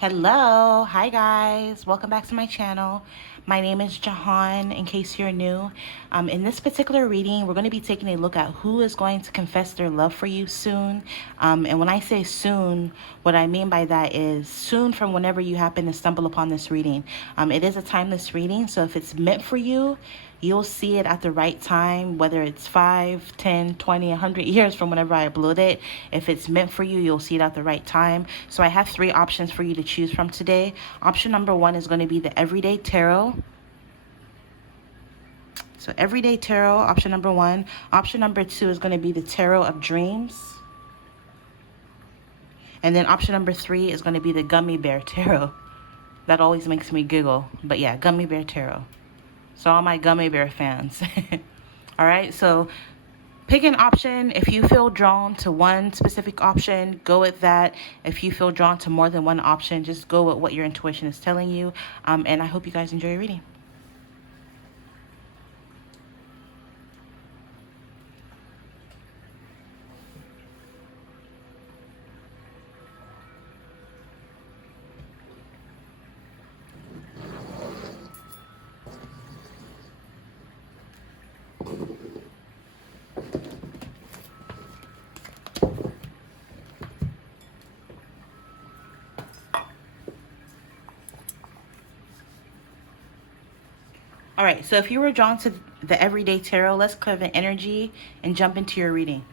Hello, hi guys, welcome back to my channel. My name is Jehan, in case you're new. In this particular reading, we're going to be taking a look at who is going to confess their love for you soon. And when I say soon, what I mean by that is soon from whenever you happen to stumble upon this reading. It is a timeless reading, so if it's meant for you, you'll see it at the right time, whether it's 5, 10, 20, 100 years from whenever I upload it. If it's meant for you, you'll see it at the right time. So I have 3 options for you to choose from today. Option number 1 is going to be the Everyday Tarot. So Everyday Tarot, option number 1. Option number 2 is going to be the Tarot of Dreams. And then option number 3 is going to be the Gummy Bear Tarot. That always makes me giggle. But yeah, Gummy Bear Tarot. So all my Gummy Bear fans. All right, so pick an option. If you feel drawn to one specific option, go with that. If you feel drawn to more than one option, just go with what your intuition is telling you. And I hope you guys enjoy your reading. All right, so if you were drawn to the Everyday Tarot, let's clear the energy and jump into your reading.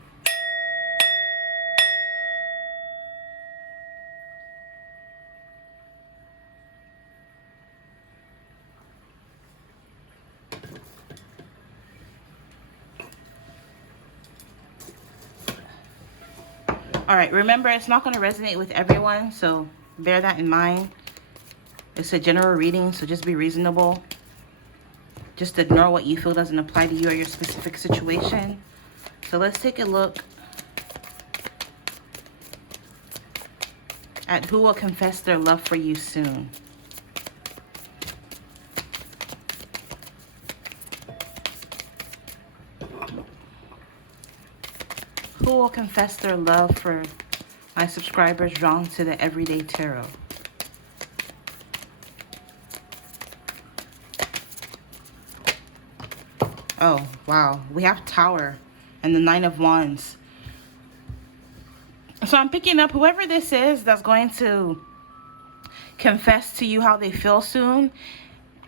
All right, remember, it's not going to resonate with everyone, so bear that in mind. It's a general reading, so just be reasonable. Just ignore what you feel doesn't apply to you or your specific situation. So let's take a look at who will confess their love for you soon. Who will confess their love for my subscribers drawn to the Everyday Tarot? Oh, wow. We have Tower and the 9 of Wands. So I'm picking up whoever this is that's going to confess to you how they feel soon.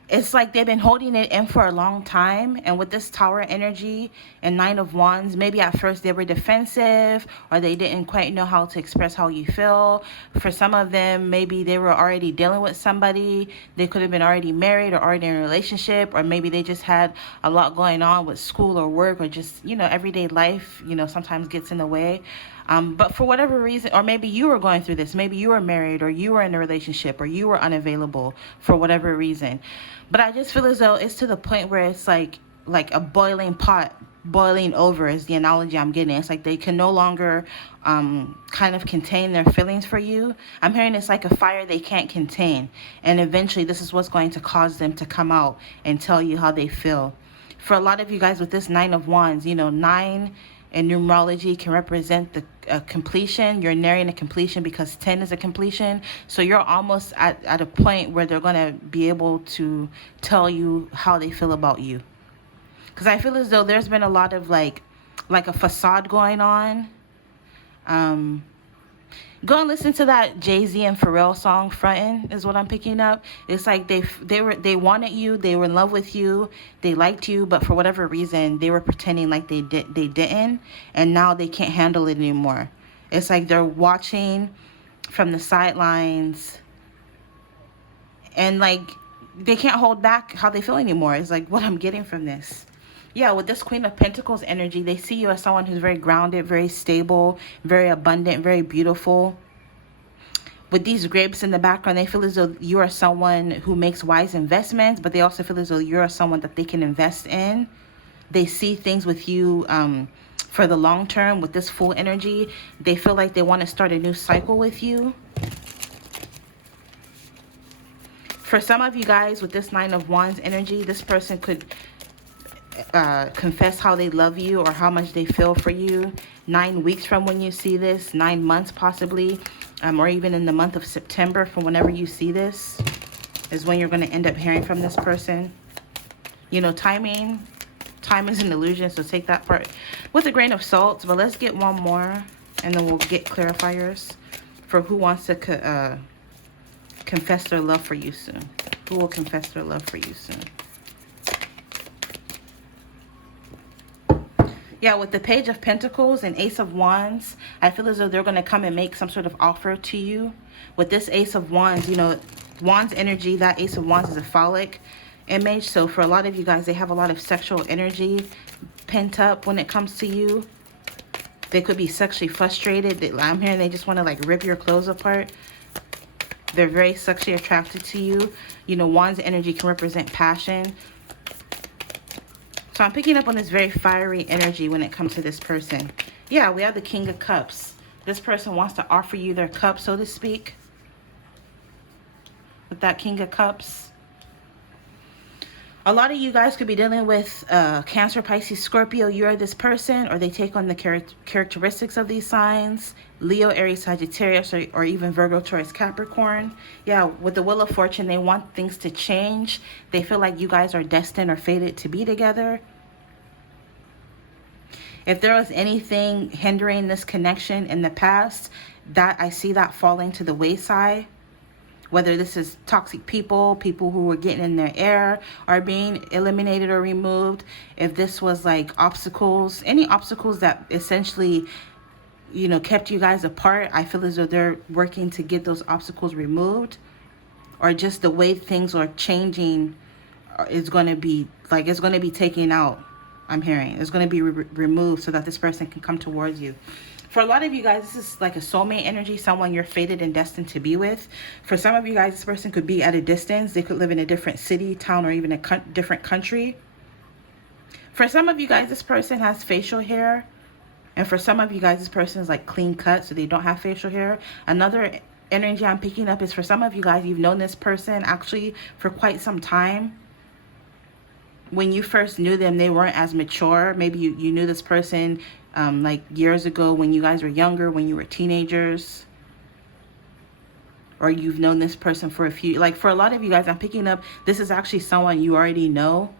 It's like they've been holding it in for a long time. And with this Tower energy and 9 of Wands, maybe at first they were defensive or they didn't quite know how to express how you feel. For some of them, maybe they were already dealing with somebody. They could have been already married or already in a relationship, or maybe they just had a lot going on with school or work, or just, you know, everyday life, you know, sometimes gets in the way. But for whatever reason, or maybe you were going through this, maybe you were married or you were in a relationship or you were unavailable for whatever reason. But I just feel as though it's to the point where it's like a boiling pot, boiling over is the analogy I'm getting. It's like they can no longer kind of contain their feelings for you. I'm hearing it's like a fire they can't contain. And eventually this is what's going to cause them to come out and tell you how they feel. For a lot of you guys with this 9 of Wands, you know, 9 in numerology can represent the completion. You're nearing a completion because 10 is a completion. So you're almost at a point where they're going to be able to tell you how they feel about you. Because I feel as though there's been a lot of like a facade going on. Go and listen to that Jay-Z and Pharrell song, Frontin', is what I'm picking up. It's like they wanted you, they were in love with you, they liked you, but for whatever reason, they were pretending like they didn't, and now they can't handle it anymore. It's like they're watching from the sidelines, and like they can't hold back how they feel anymore. It's like what I'm getting from this. Yeah, with this Queen of Pentacles energy, they see you as someone who's very grounded, very stable, very abundant, very beautiful. With these grapes in the background, they feel as though you are someone who makes wise investments, but they also feel as though you're someone that they can invest in. They see things with you for the long term. With this full energy, they feel like they want to start a new cycle with you. For some of you guys with this 9 of Wands energy, this person could confess how they love you or how much they feel for you 9 weeks from when you see this, 9 months possibly. or even in the month of September, from whenever you see this, is when you're going to end up hearing from this person. You know, time is an illusion, so take that part with a grain of salt. But let's get one more, and then we'll get clarifiers for who wants to confess their love for you soon. Who will confess their love for you soon? Yeah, with the Page of Pentacles and Ace of Wands, I feel as though they're going to come and make some sort of offer to you. With this Ace of Wands, you know, Wands energy, that Ace of Wands is a phallic image. So for a lot of you guys, they have a lot of sexual energy pent up when it comes to you. They could be sexually frustrated. I'm hearing they just want to like rip your clothes apart. They're very sexually attracted to you. You know, Wands energy can represent passion. So I'm picking up on this very fiery energy when it comes to this person. Yeah, we have the King of Cups. This person wants to offer you their cup, so to speak. With that King of Cups. A lot of you guys could be dealing with Cancer, Pisces, Scorpio. You are this person, or they take on the characteristics of these signs. Leo, Aries, Sagittarius, or even Virgo, Taurus, Capricorn. Yeah, with the Wheel of Fortune, they want things to change. They feel like you guys are destined or fated to be together. If there was anything hindering this connection in the past, that I see that falling to the wayside. Whether this is toxic people, people who were getting in their air are being eliminated or removed. If this was like obstacles, any obstacles that essentially, you know, kept you guys apart, I feel as though they're working to get those obstacles removed. Or just the way things are changing is going to be like, it's going to be taken out. I'm hearing it's going to be removed so that this person can come towards you. For a lot of you guys, this is like a soulmate energy, someone you're fated and destined to be with. For some of you guys, this person could be at a distance. They could live in a different city, town, or even a different country. For some of you guys, this person has facial hair. And for some of you guys, this person is like clean cut, so they don't have facial hair. Another energy I'm picking up is for some of you guys, you've known this person actually for quite some time. When you first knew them, they weren't as mature. Maybe you knew this person like years ago when you guys were younger, when you were teenagers. Or you've known this person for a few, like for a lot of you guys, I'm picking up, this is actually someone you already know.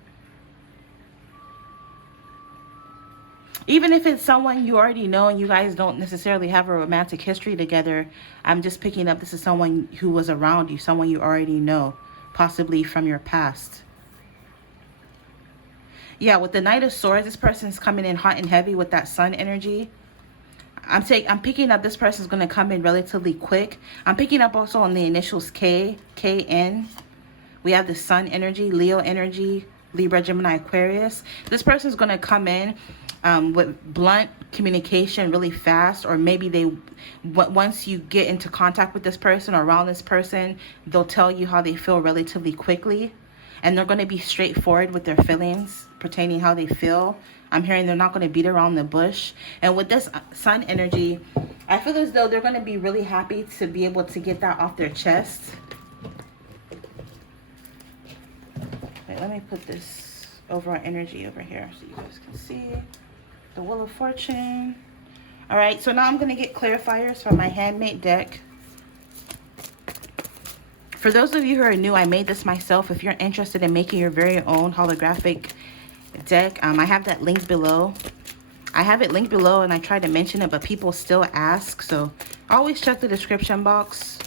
Even if it's someone you already know and you guys don't necessarily have a romantic history together, I'm just picking up this is someone who was around you, someone you already know, possibly from your past. Yeah, with the Knight of Swords, this person's coming in hot and heavy with that Sun energy. I'm picking up this person's going to come in relatively quick. I'm picking up also on the initials K, K-N. We have the Sun energy, Leo energy, Libra, Gemini, Aquarius. This person's going to come in with blunt communication really fast, or maybe once you get into contact with this person or around this person, they'll tell you how they feel relatively quickly. And they're going to be straightforward with their feelings pertaining how they feel. I'm hearing they're not going to beat around the bush. And with this Sun energy, I feel as though they're going to be really happy to be able to get that off their chest. Wait, let me put this overall energy over here so you guys can see the Wheel of Fortune. All right, so now I'm going to get clarifiers from my handmade deck. For those of you who are new, I made this myself. If you're interested in making your very own holographic deck, I have that linked below. I have it linked below and I tried to mention it, but people still ask. So always check the description box,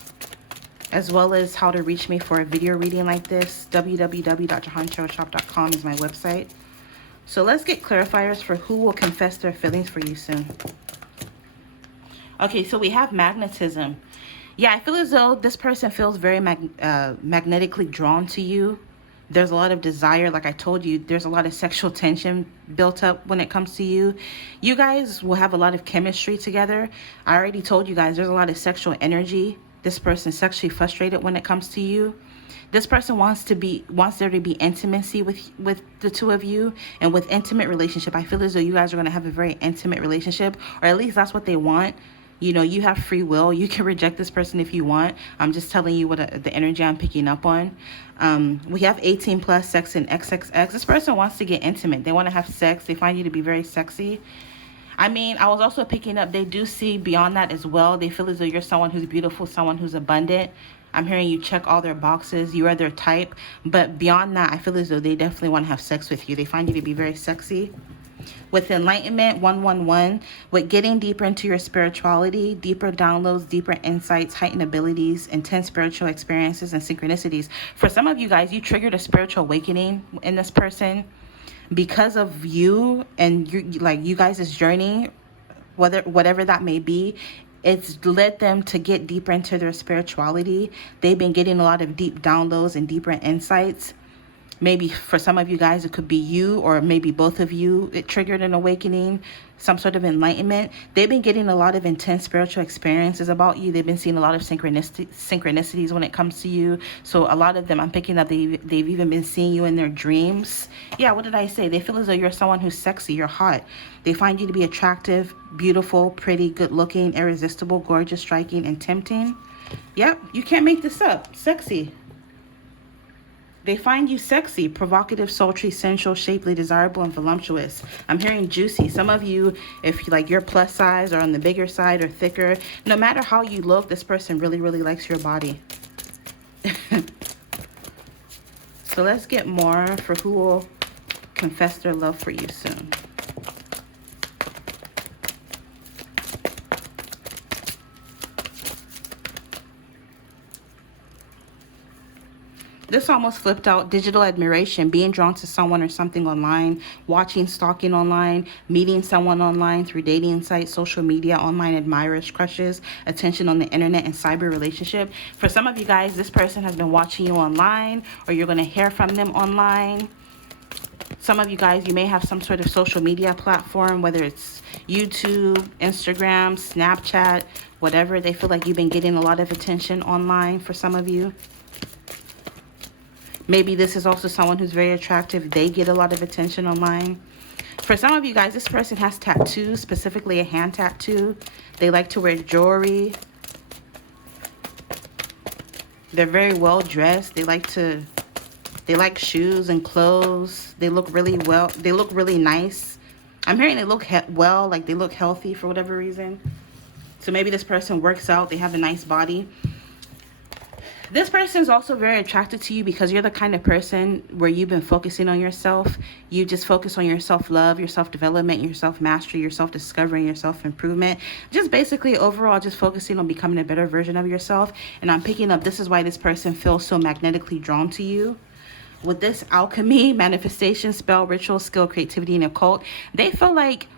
as well as how to reach me for a video reading like this. www.jehantarotshop.com is my website. So let's get clarifiers for who will confess their feelings for you soon. Okay, so we have magnetism. Yeah, I feel as though this person feels very magnetically drawn to you. There's a lot of desire. Like I told you, there's a lot of sexual tension built up when it comes to you. You guys will have a lot of chemistry together. I already told you guys there's a lot of sexual energy. This person's sexually frustrated when it comes to you. This person wants there to be intimacy with the two of you. And with intimate relationship, I feel as though you guys are going to have a very intimate relationship, or at least that's what they want. You know, you have free will. You can reject this person if you want. I'm just telling you what the energy I'm picking up on. We have 18 plus, sex, and XXX. This person wants to get intimate. They want to have sex. They find you to be very sexy. I mean, I was also picking up, they do see beyond that as well. They feel as though you're someone who's beautiful, someone who's abundant. I'm hearing you check all their boxes. You are their type. But beyond that, I feel as though they definitely want to have sex with you. They find you to be very sexy. With enlightenment 111, with getting deeper into your spirituality, deeper downloads, deeper insights, heightened abilities, intense spiritual experiences, and synchronicities. For some of you guys, you triggered a spiritual awakening in this person because of you and you guys' journey, whatever that may be. It's led them to get deeper into their spirituality. They've been getting a lot of deep downloads and deeper insights. Maybe for some of you guys, it could be you or maybe both of you. It triggered an awakening, some sort of enlightenment. They've been getting a lot of intense spiritual experiences about you. They've been seeing a lot of synchronicities when it comes to you. So a lot of them, I'm picking up, they've even been seeing you in their dreams. Yeah, what did I say? They feel as though you're someone who's sexy, you're hot. They find you to be attractive, beautiful, pretty, good looking, irresistible, gorgeous, striking, and tempting. Yep, you can't make this up. Sexy. They find you sexy, provocative, sultry, sensual, shapely, desirable, and voluptuous. I'm hearing juicy. Some of you, if you like, you're plus size or on the bigger side or thicker, no matter how you look, this person really, really likes your body. So let's get more for who will confess their love for you soon. This almost flipped out. Digital admiration, being drawn to someone or something online, watching, stalking online, meeting someone online through dating sites, social media, online admirers, crushes, attention on the internet, and cyber relationship. For some of you guys, this person has been watching you online, or you're going to hear from them online. Some of you guys, you may have some sort of social media platform, whether it's YouTube, Instagram, Snapchat, whatever. They feel like you've been getting a lot of attention online for some of you. Maybe this is also someone who's very attractive. They get a lot of attention online. For some of you guys, this person has tattoos, specifically a hand tattoo. They like to wear jewelry. They're very well dressed. They like shoes and clothes. They look really well. They look really nice. I'm hearing they look well, like they look healthy for whatever reason. So maybe this person works out. They have a nice body. This person is also very attracted to you because you're the kind of person where you've been focusing on yourself. You just focus on your self-love, your self-development, your self-mastery, your self-discovery, your self-improvement. Just basically overall just focusing on becoming a better version of yourself. And I'm picking up, this is why this person feels so magnetically drawn to you. With this alchemy, manifestation, spell, ritual, skill, creativity, and occult, they feel like,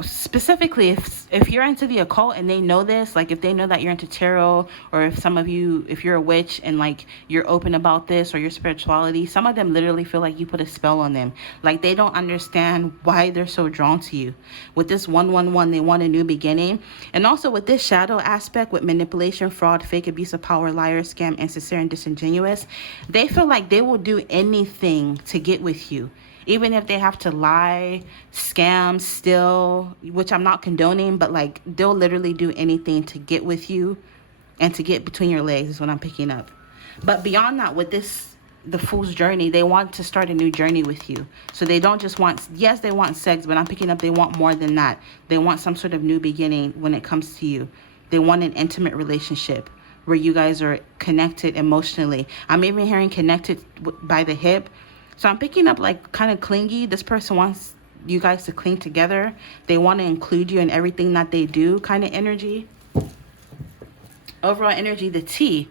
specifically if you're into the occult and they know this, like if they know that you're into tarot, or if some of you, if you're a witch and like you're open about this or your spirituality, some of them literally feel like you put a spell on them. Like they don't understand why they're so drawn to you. With this 111, they want a new beginning. And also with this shadow aspect, with manipulation, fraud, fake, abuse of power, liar, scam, insincere, and disingenuous, they feel like they will do anything to get with you. Even if they have to lie, scam, steal, which I'm not condoning, but like they'll literally do anything to get with you and to get between your legs is what I'm picking up. But beyond that, with this, the Fool's journey, they want to start a new journey with you. So they don't just want, yes, they want sex, but I'm picking up they want more than that. They want some sort of new beginning when it comes to you. They want an intimate relationship where you guys are connected emotionally. I'm even hearing connected by the hip. So I'm picking up like kind of clingy. This person wants you guys to cling together. They want to include you in everything that they do, kind of energy. Overall energy, the T.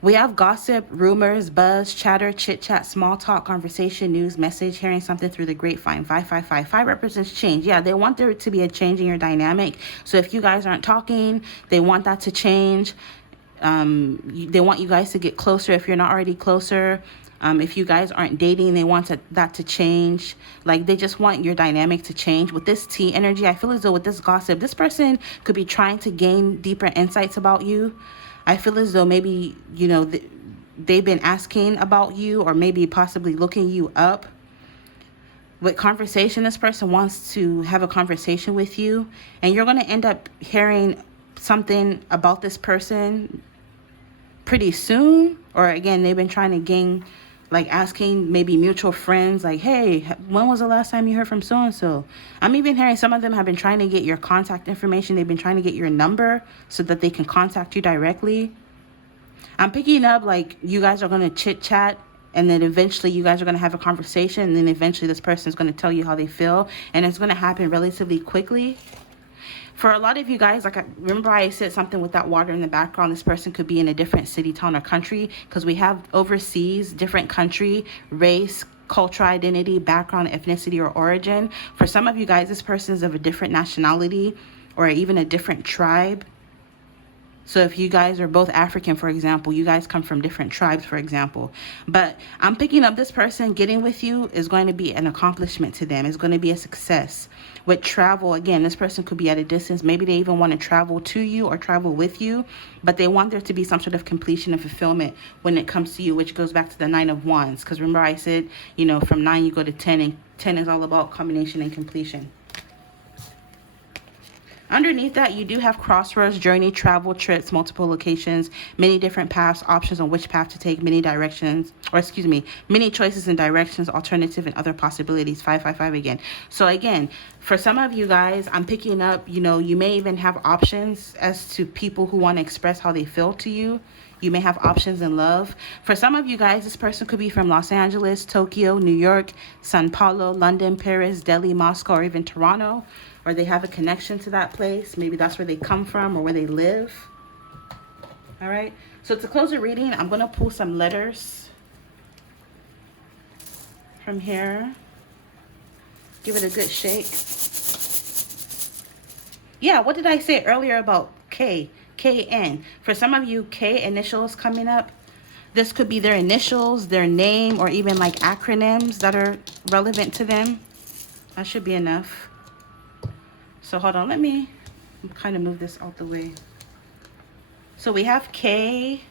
We have gossip, rumors, buzz, chatter, chit chat, small talk, conversation, news, message, hearing something through the grapevine. 555. Represents change. Yeah, they want there to be a change in your dynamic. So if you guys aren't talking, they want that to change. They want you guys to get closer if you're not already closer. If you guys aren't dating, they want that to change. Like they just want your dynamic to change. With this T energy, I feel as though with this gossip, this person could be trying to gain deeper insights about you. I feel as though maybe, you know, they've been asking about you or maybe possibly looking you up. With conversation, this person wants to have a conversation with you, and you're going to end up hearing something about this person pretty soon. Or again, they've been trying to gain like asking maybe mutual friends, like, hey, when was the last time you heard from so and so? I'm even hearing some of them have been trying to get your contact information. They've been trying to get your number so that they can contact you directly. I'm picking up like you guys are going to chit chat, and then eventually you guys are going to have a conversation, and then eventually this person is going to tell you how they feel, and it's going to happen relatively quickly. For a lot of you guys, like, remember I said something with that water in the background. This person could be in a different city, town, or country, because we have overseas, different country, race, cultural identity, background, ethnicity, or origin. For some of you guys, this person is of a different nationality or even a different tribe. So if you guys are both African, for example, you guys come from different tribes, for example. But I'm picking up this person getting with you is going to be an accomplishment to them. It's going to be a success. With travel, again, this person could be at a distance. Maybe they even want to travel to you or travel with you, but they want there to be some sort of completion and fulfillment when it comes to you, which goes back to the Nine of Wands. Because remember I said, you know, from 9 you go to 10, and 10 is all about combination and completion. Underneath that, you do have crossroads, journey, travel, trips, multiple locations, many different paths, options on which path to take, many directions, or excuse me, many choices and directions, alternative and other possibilities. 555 again. So again, for some of you guys, I'm picking up, you know, you may even have options as to people who want to express how they feel to you. You may have options in love. For some of you guys, this person could be from Los Angeles, Tokyo, New York, Sao Paulo, London, Paris, Delhi, Moscow, or even Toronto. Or they have a connection to that place. Maybe that's where they come from or where they live. All right. So to close the reading, I'm going to pull some letters from here. Give it a good shake. Yeah, what did I say earlier about K? KN. For some of you, K initials coming up. This could be their initials, their name, or even like acronyms that are relevant to them. That should be enough. So hold on, let me kind of move this out the way. So we have K,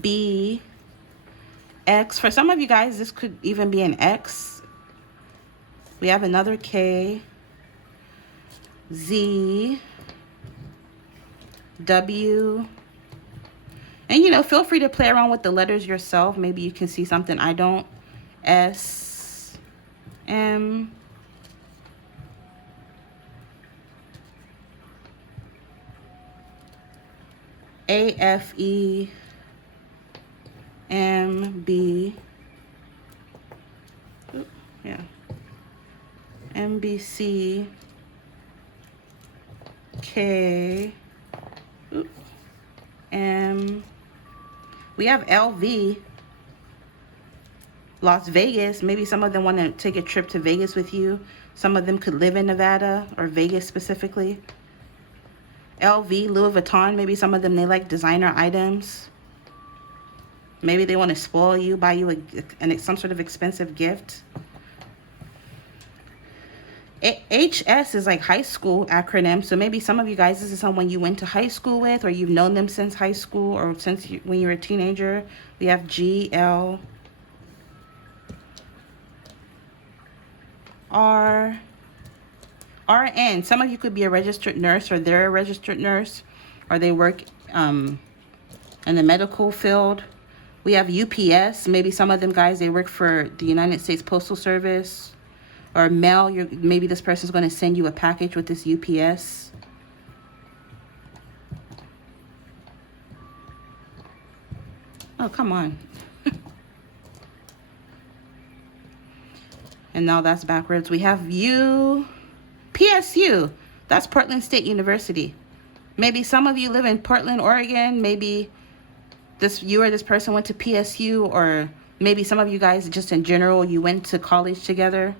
B, X. For some of you guys, this could even be an X. We have another K, Z, W. And, you know, feel free to play around with the letters yourself. Maybe you can see something I don't. S, M, A, F, E, M, B, yeah, M, B, C, K, M, we have LV, Las Vegas. Maybe some of them want to take a trip to Vegas with you. Some of them could live in Nevada or Vegas specifically. LV, Louis Vuitton, maybe some of them, they like designer items. Maybe they want to spoil you, buy you some sort of expensive gift. HS is like high school acronym. So maybe some of you guys, this is someone you went to high school with, or you've known them since high school or since when you were a teenager. We have G, L, R, RN. Some of you could be a registered nurse, or they're a registered nurse, or they work in the medical field. We have UPS. Maybe some of them guys, they work for the United States Postal Service. Or mail. Maybe this person's going to send you a package with this UPS. Oh, come on. And now that's backwards. We have PSU. That's Portland State University. Maybe some of you live in Portland, Oregon. Maybe you or this person went to PSU, or maybe some of you guys just in general, you went to college together.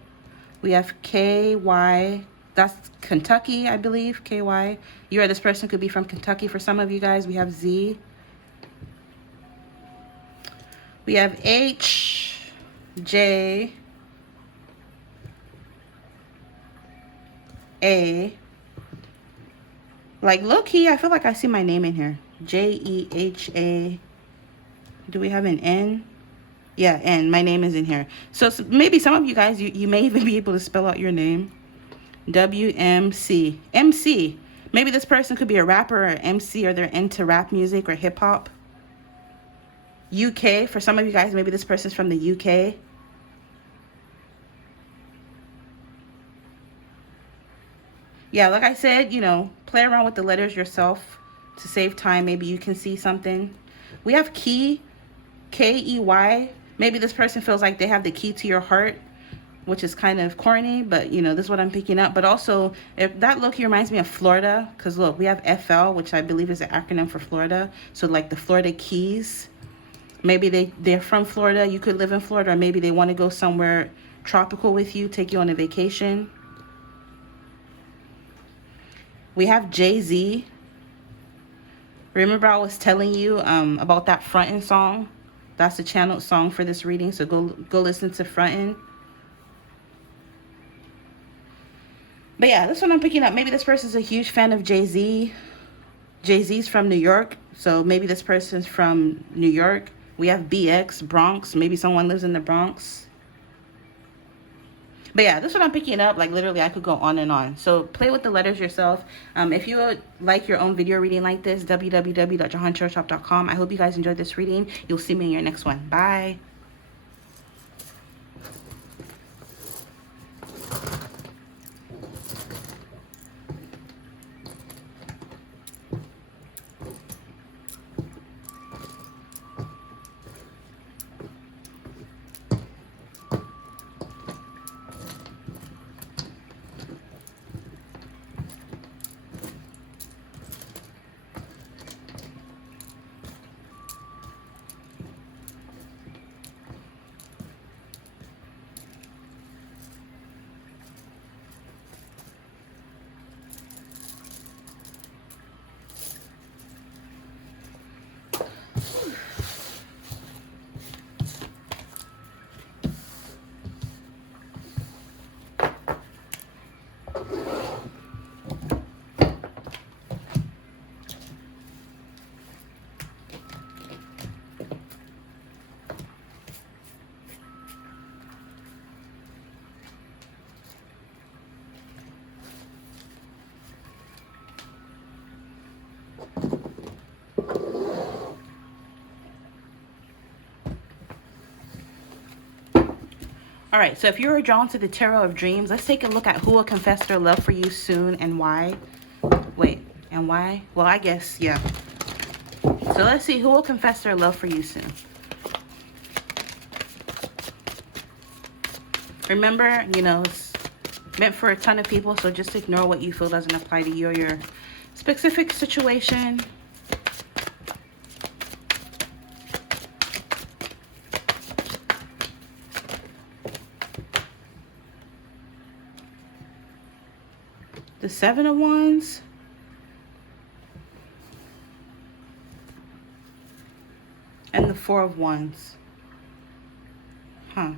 We have KY. That's Kentucky, I believe. KY. You or this person could be from Kentucky for some of you guys. We have Z. We have H, J, A. Like, low-key, I feel like I see my name in here. J-E-H-A. Do we have an N? Yeah, N. My name is in here. So maybe some of you guys, you may even be able to spell out your name. W-M-C. MC. Maybe this person could be a rapper or MC, or they're into rap music or hip-hop. UK. For some of you guys, maybe this person's from the UK. Yeah, like I said, you know, play around with the letters yourself to save time. Maybe you can see something. We have key, K-E-Y. Maybe this person feels like they have the key to your heart, which is kind of corny, but you know, this is what I'm picking up. But also, if that look here reminds me of Florida, because look, we have FL, which I believe is an acronym for Florida. So like the Florida Keys. Maybe they're from Florida. You could live in Florida, or maybe they want to go somewhere tropical with you, take you on a vacation. We have Jay-Z. Remember I was telling you about that Frontin' song? That's the channeled song for this reading, so go listen to Frontin'. But yeah, this one I'm picking up. Maybe this person's a huge fan of Jay-Z. Jay-Z's from New York, so maybe this person's from New York. We have BX, Bronx. Maybe someone lives in the Bronx. But yeah, this one I'm picking up. Like literally, I could go on and on. So play with the letters yourself. If you would like your own video reading like this, www.jehanmoney888.com. I hope you guys enjoyed this reading. You'll see me in your next one. Bye. Alright, so if you were drawn to the Tarot of Dreams, let's take a look at who will confess their love for you soon and why. Wait, and why? Well, I guess, yeah. So let's see who will confess their love for you soon. Remember, you know, it's meant for a ton of people, so just ignore what you feel doesn't apply to you or your specific situation. The Seven of Wands. And the Four of Wands. Huh.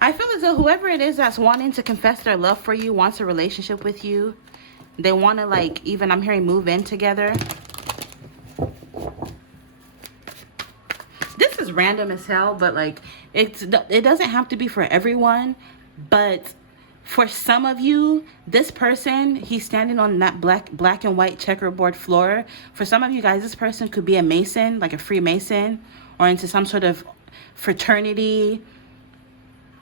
I feel as though whoever it is that's wanting to confess their love for you wants a relationship with you. They want to, like, even I'm hearing move in together. This is random as hell, but like it doesn't have to be for everyone. But for some of you, this person, he's standing on that black and white checkerboard floor. For some of you guys, this person could be a Mason, like a Freemason, or into some sort of fraternity,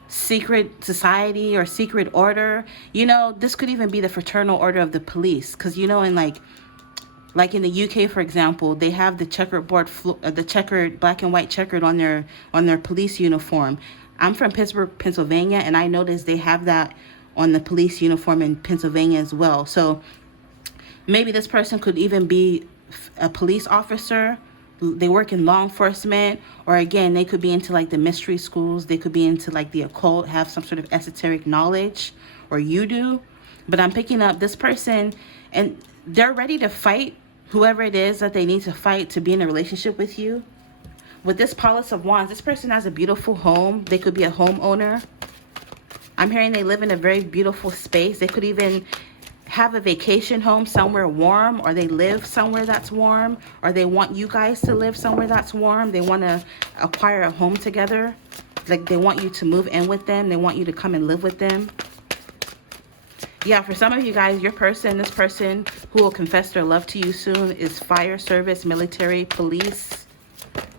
secret society, or secret order. You know, this could even be the Fraternal Order of the Police. Because, you know, in like in the UK, for example, they have the checkerboard, the checkered, black and white checkered on their police uniform. I'm from Pittsburgh, Pennsylvania, and I noticed they have that on the police uniform in Pennsylvania as well. So maybe this person could even be a police officer. They work in law enforcement, or again, they could be into like the mystery schools. They could be into like the occult, have some sort of esoteric knowledge, or you do. But I'm picking up this person, and they're ready to fight whoever it is that they need to fight to be in a relationship with you. With this Palace of Wands, this person has a beautiful home. They could be a homeowner. I'm hearing they live in a very beautiful space. They could even have a vacation home somewhere warm, or they live somewhere that's warm, or they want you guys to live somewhere that's warm. They want to acquire a home together. Like they want you to move in with them. They want you to come and live with them. Yeah, for some of you guys, this person who will confess their love to you soon is fire service, military, police,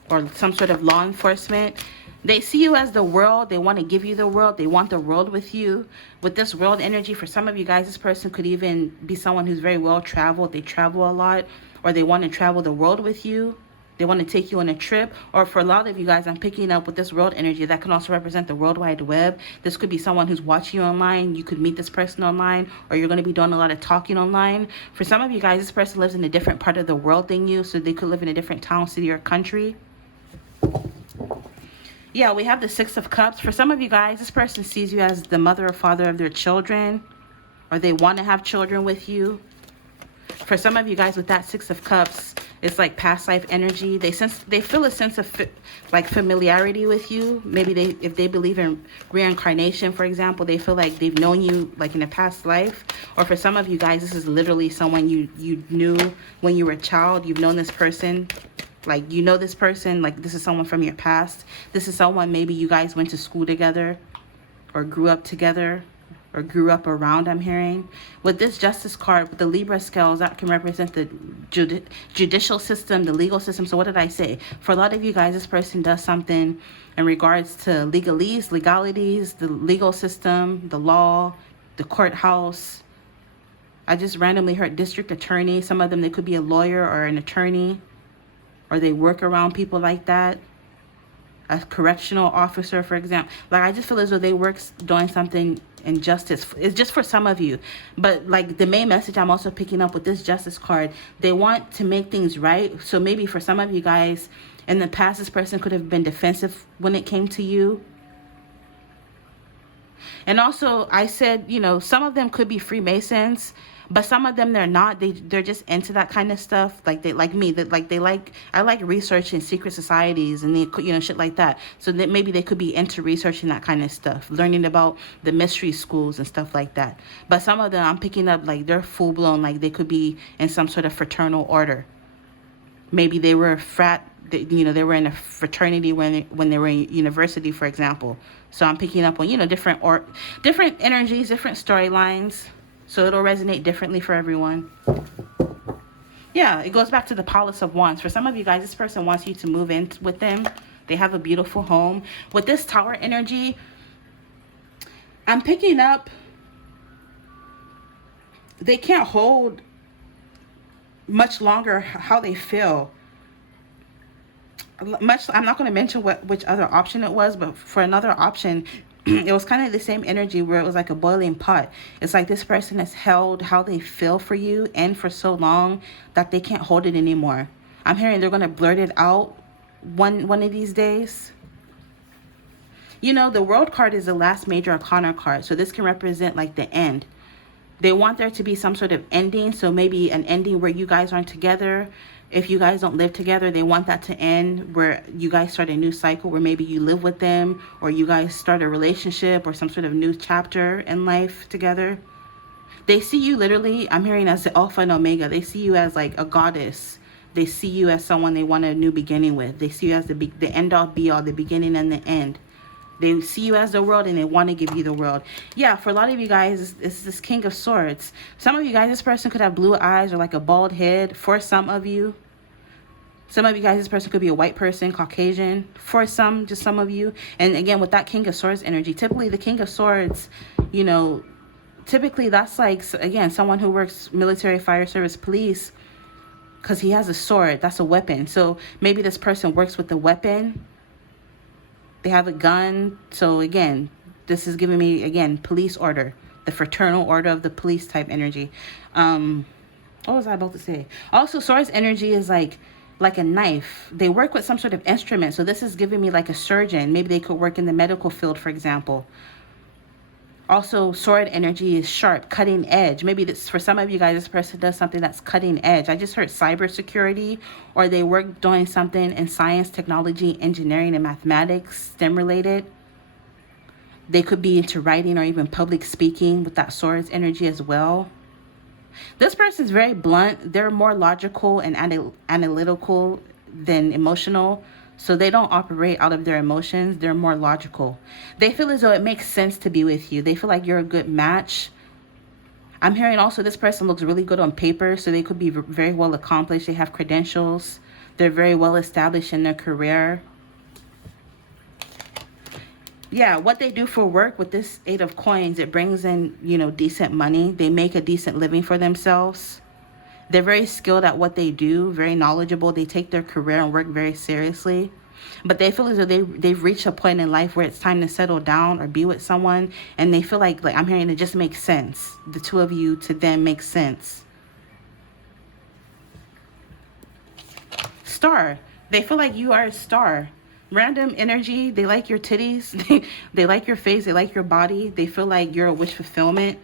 or some sort of law enforcement. They see you as the world. They want to give you the world. They want the world with you. With this world energy, for some of you guys, this person could even be someone who's very well traveled. They travel a lot, or they want to travel the world with you. They want to take you on a trip. Or for a lot of you guys, I'm picking up with this world energy that can also represent the World Wide Web. This could be someone who's watching you online. You could meet this person online, or you're going to be doing a lot of talking online. For some of you guys, this person lives in a different part of the world than you, so they could live in a different town, city, or country. Yeah, we have the Six of Cups. For some of you guys, this person sees you as the mother or father of their children, or they want to have children with you. For some of you guys with that Six of Cups, it's like past life energy. They feel a sense of like familiarity with you. Maybe if they believe in reincarnation, for example, they feel like they've known you like in a past life. Or for some of you guys, this is literally someone you knew when you were a child. You've known this person. Like, you know this person, like this is someone from your past. This is someone maybe you guys went to school together, or grew up together, or grew up around, I'm hearing. With this Justice card, with the Libra scales, that can represent the judicial system, the legal system. So what did I say? For a lot of you guys, this person does something in regards to legalities, the legal system, the law, the courthouse. I just randomly heard district attorney. Some of them, they could be a lawyer or an attorney, or they work around people like that. A correctional officer, for example. Like, I just feel as though they work doing something in justice. It's just for some of you. But like the main message I'm also picking up with this Justice card, they want to make things right. So maybe for some of you guys, in the past, this person could have been defensive when it came to you. And also, I said, you know, some of them could be Freemasons, but some of them they're not. They're just into that kind of stuff. Like they like me. I like researching secret societies and shit like that. So that maybe they could be into researching that kind of stuff, learning about the mystery schools and stuff like that. But some of them I'm picking up like they're full blown. Like they could be in some sort of fraternal order. Maybe they were they were in a fraternity when they were in university, for example. So I'm picking up on, different energies, different storylines. So it'll resonate differently for everyone. Yeah, it goes back to the Palace of Wands. For some of you guys, this person wants you to move in with them. They have a beautiful home. With this Tower energy, I'm picking up they can't hold much longer how they feel. I'm not going to mention which other option it was, but for another option, it was kind of the same energy where it was like a boiling pot. It's like this person has held how they feel for you and for so long that they can't hold it anymore. I'm hearing they're going to blurt it out one of these days. The World card is the last major arcana card, so this can represent like the end. They want there to be some sort of ending, so maybe an ending where you guys aren't together. If you guys don't live together, they want that to end where you guys start a new cycle where maybe you live with them, or you guys start a relationship or some sort of new chapter in life together. They see you literally, I'm hearing, as the Alpha and Omega. They see you as like a goddess. They see you as someone they want a new beginning with. They see you as the end all be all, the beginning and the end. They see you as the world and they want to give you the world. Yeah, for a lot of you guys, it's this King of Swords. Some of you guys, this person could have blue eyes or like a bald head. For some of you. Some of you guys, this person could be a white person, Caucasian. For some, just some of you. And again, with that King of Swords energy, typically the King of Swords, typically that's like, again, someone who works military, fire service, police, because he has a sword. That's a weapon. So maybe this person works with the weapon. They have a gun. So again, this is giving me, again, police order, the fraternal order of the police type energy. What was I about to say? Also, Swords energy is like a knife. They work with some sort of instrument. So this is giving me like a surgeon. Maybe they could work in the medical field, for example. Also, sword energy is sharp, cutting edge. Maybe this, for some of you guys, this person does something that's cutting edge. I just heard cybersecurity, or they work doing something in science, technology, engineering, and mathematics, STEM related. They could be into writing or even public speaking with that swords energy as well. This person's very blunt. They're more logical and analytical than emotional. So they don't operate out of their emotions. They're more logical. They feel as though it makes sense to be with you. They feel like you're a good match. I'm hearing also this person looks really good on paper, so they could be very well accomplished. They have credentials. They're very well established in their career. Yeah, what they do for work with this Eight of Coins, it brings in, you know, decent money. They make a decent living for themselves. They're very skilled at what they do, very knowledgeable. They take their career and work very seriously. But they feel as though they've reached a point in life where it's time to settle down or be with someone. And they feel like I'm hearing it just makes sense. The two of you to them makes sense. Star. They feel like you are a star. Random energy. They like your titties. They like your face. They like your body. They feel like you're a wish fulfillment.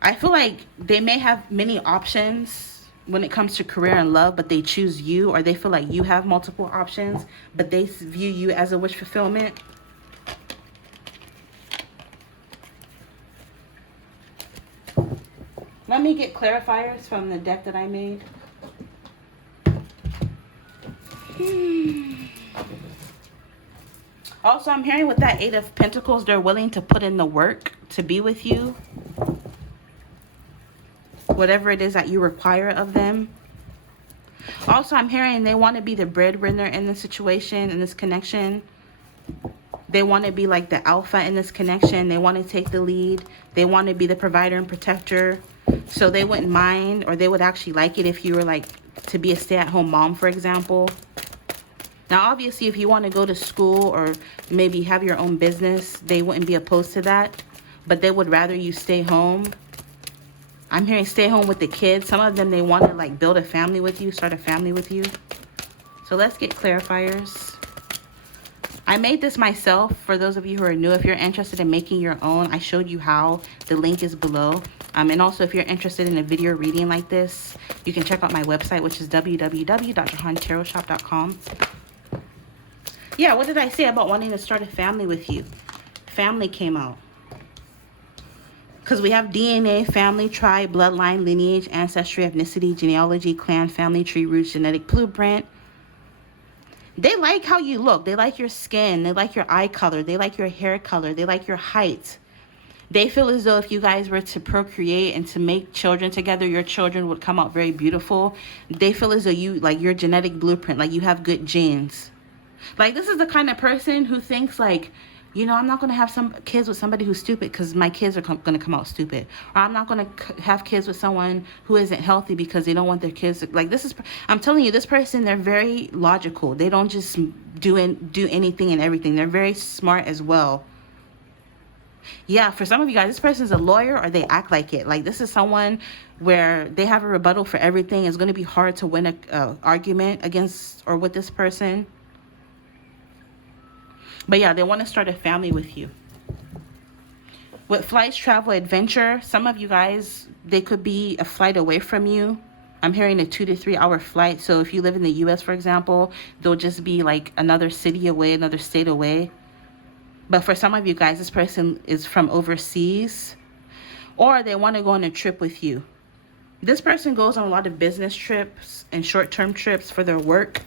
I feel like they may have many options when it comes to career and love, but they choose you, or they feel like you have multiple options, but they view you as a wish fulfillment. Let me get clarifiers from the deck that I made. Also, I'm hearing with that Eight of Pentacles, they're willing to put in the work to be with you. Whatever it is that you require of them. Also, I'm hearing they want to be the breadwinner in this situation, in this connection. They want to be like the alpha in this connection. They want to take the lead. They want to be the provider and protector. So they wouldn't mind, or they would actually like it if you were like to be a stay-at-home mom, for example. Now, obviously, if you want to go to school or maybe have your own business, they wouldn't be opposed to that. But they would rather you stay home. I'm hearing stay home with the kids. Some of them, they want to like build a family with you, start a family with you. So let's get clarifiers. I made this myself. For those of you who are new, if you're interested in making your own, I showed you how. The link is below. And also, if you're interested in a video reading like this, you can check out my website, which is www.JehanTarotShop.com. Yeah, what did I say about wanting to start a family with you? Family came out. Because we have DNA, family, tribe, bloodline, lineage, ancestry, ethnicity, genealogy, clan, family tree, roots, genetic blueprint. They like how you look. They like your skin. They like your eye color. They like your hair color. They like your height. They feel as though if you guys were to procreate and to make children together, your children would come out very beautiful. They feel as though you, like your genetic blueprint, like you have good genes. Like, this is the kind of person who thinks like, you know, I'm not going to have some kids with somebody who's stupid because my kids are going to come out stupid. Or I'm not going to have kids with someone who isn't healthy because they don't want their kids to, like, this is, I'm telling you, this person, they're very logical. They don't just do anything and everything. They're very smart as well. Yeah, for some of you guys, this person's a lawyer or they act like it. Like, this is someone where they have a rebuttal for everything. It's going to be hard to win a argument against or with this person. But yeah, they want to start a family with you. With flights, travel, adventure, some of you guys, they could be a flight away from you. I'm hearing a 2 to 3 hour flight. So if you live in the US, for example, they'll just be like another city away, another state away. But for some of you guys, this person is from overseas, or they want to go on a trip with you. This person goes on a lot of business trips and short-term trips for their work.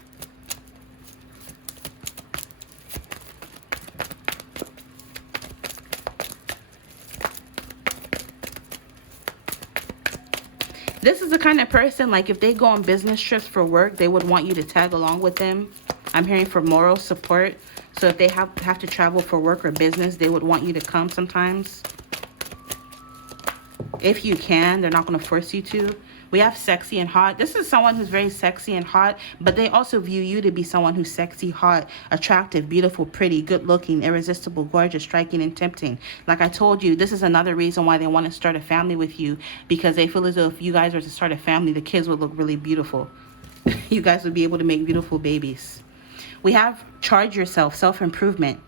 This is the kind of person, like if they go on business trips for work, they would want you to tag along with them. I'm hearing for moral support. So if they have to travel for work or business, they would want you to come sometimes. If you can, they're not going to force you to. We have sexy and hot. This is someone who's very sexy and hot, but they also view you to be someone who's sexy, hot, attractive, beautiful, pretty, good looking, irresistible, gorgeous, striking, and tempting. Like I told you, this is another reason why they want to start a family with you, because they feel as though if you guys were to start a family, the kids would look really beautiful. You guys would be able to make beautiful babies. We have charge yourself, self-improvement.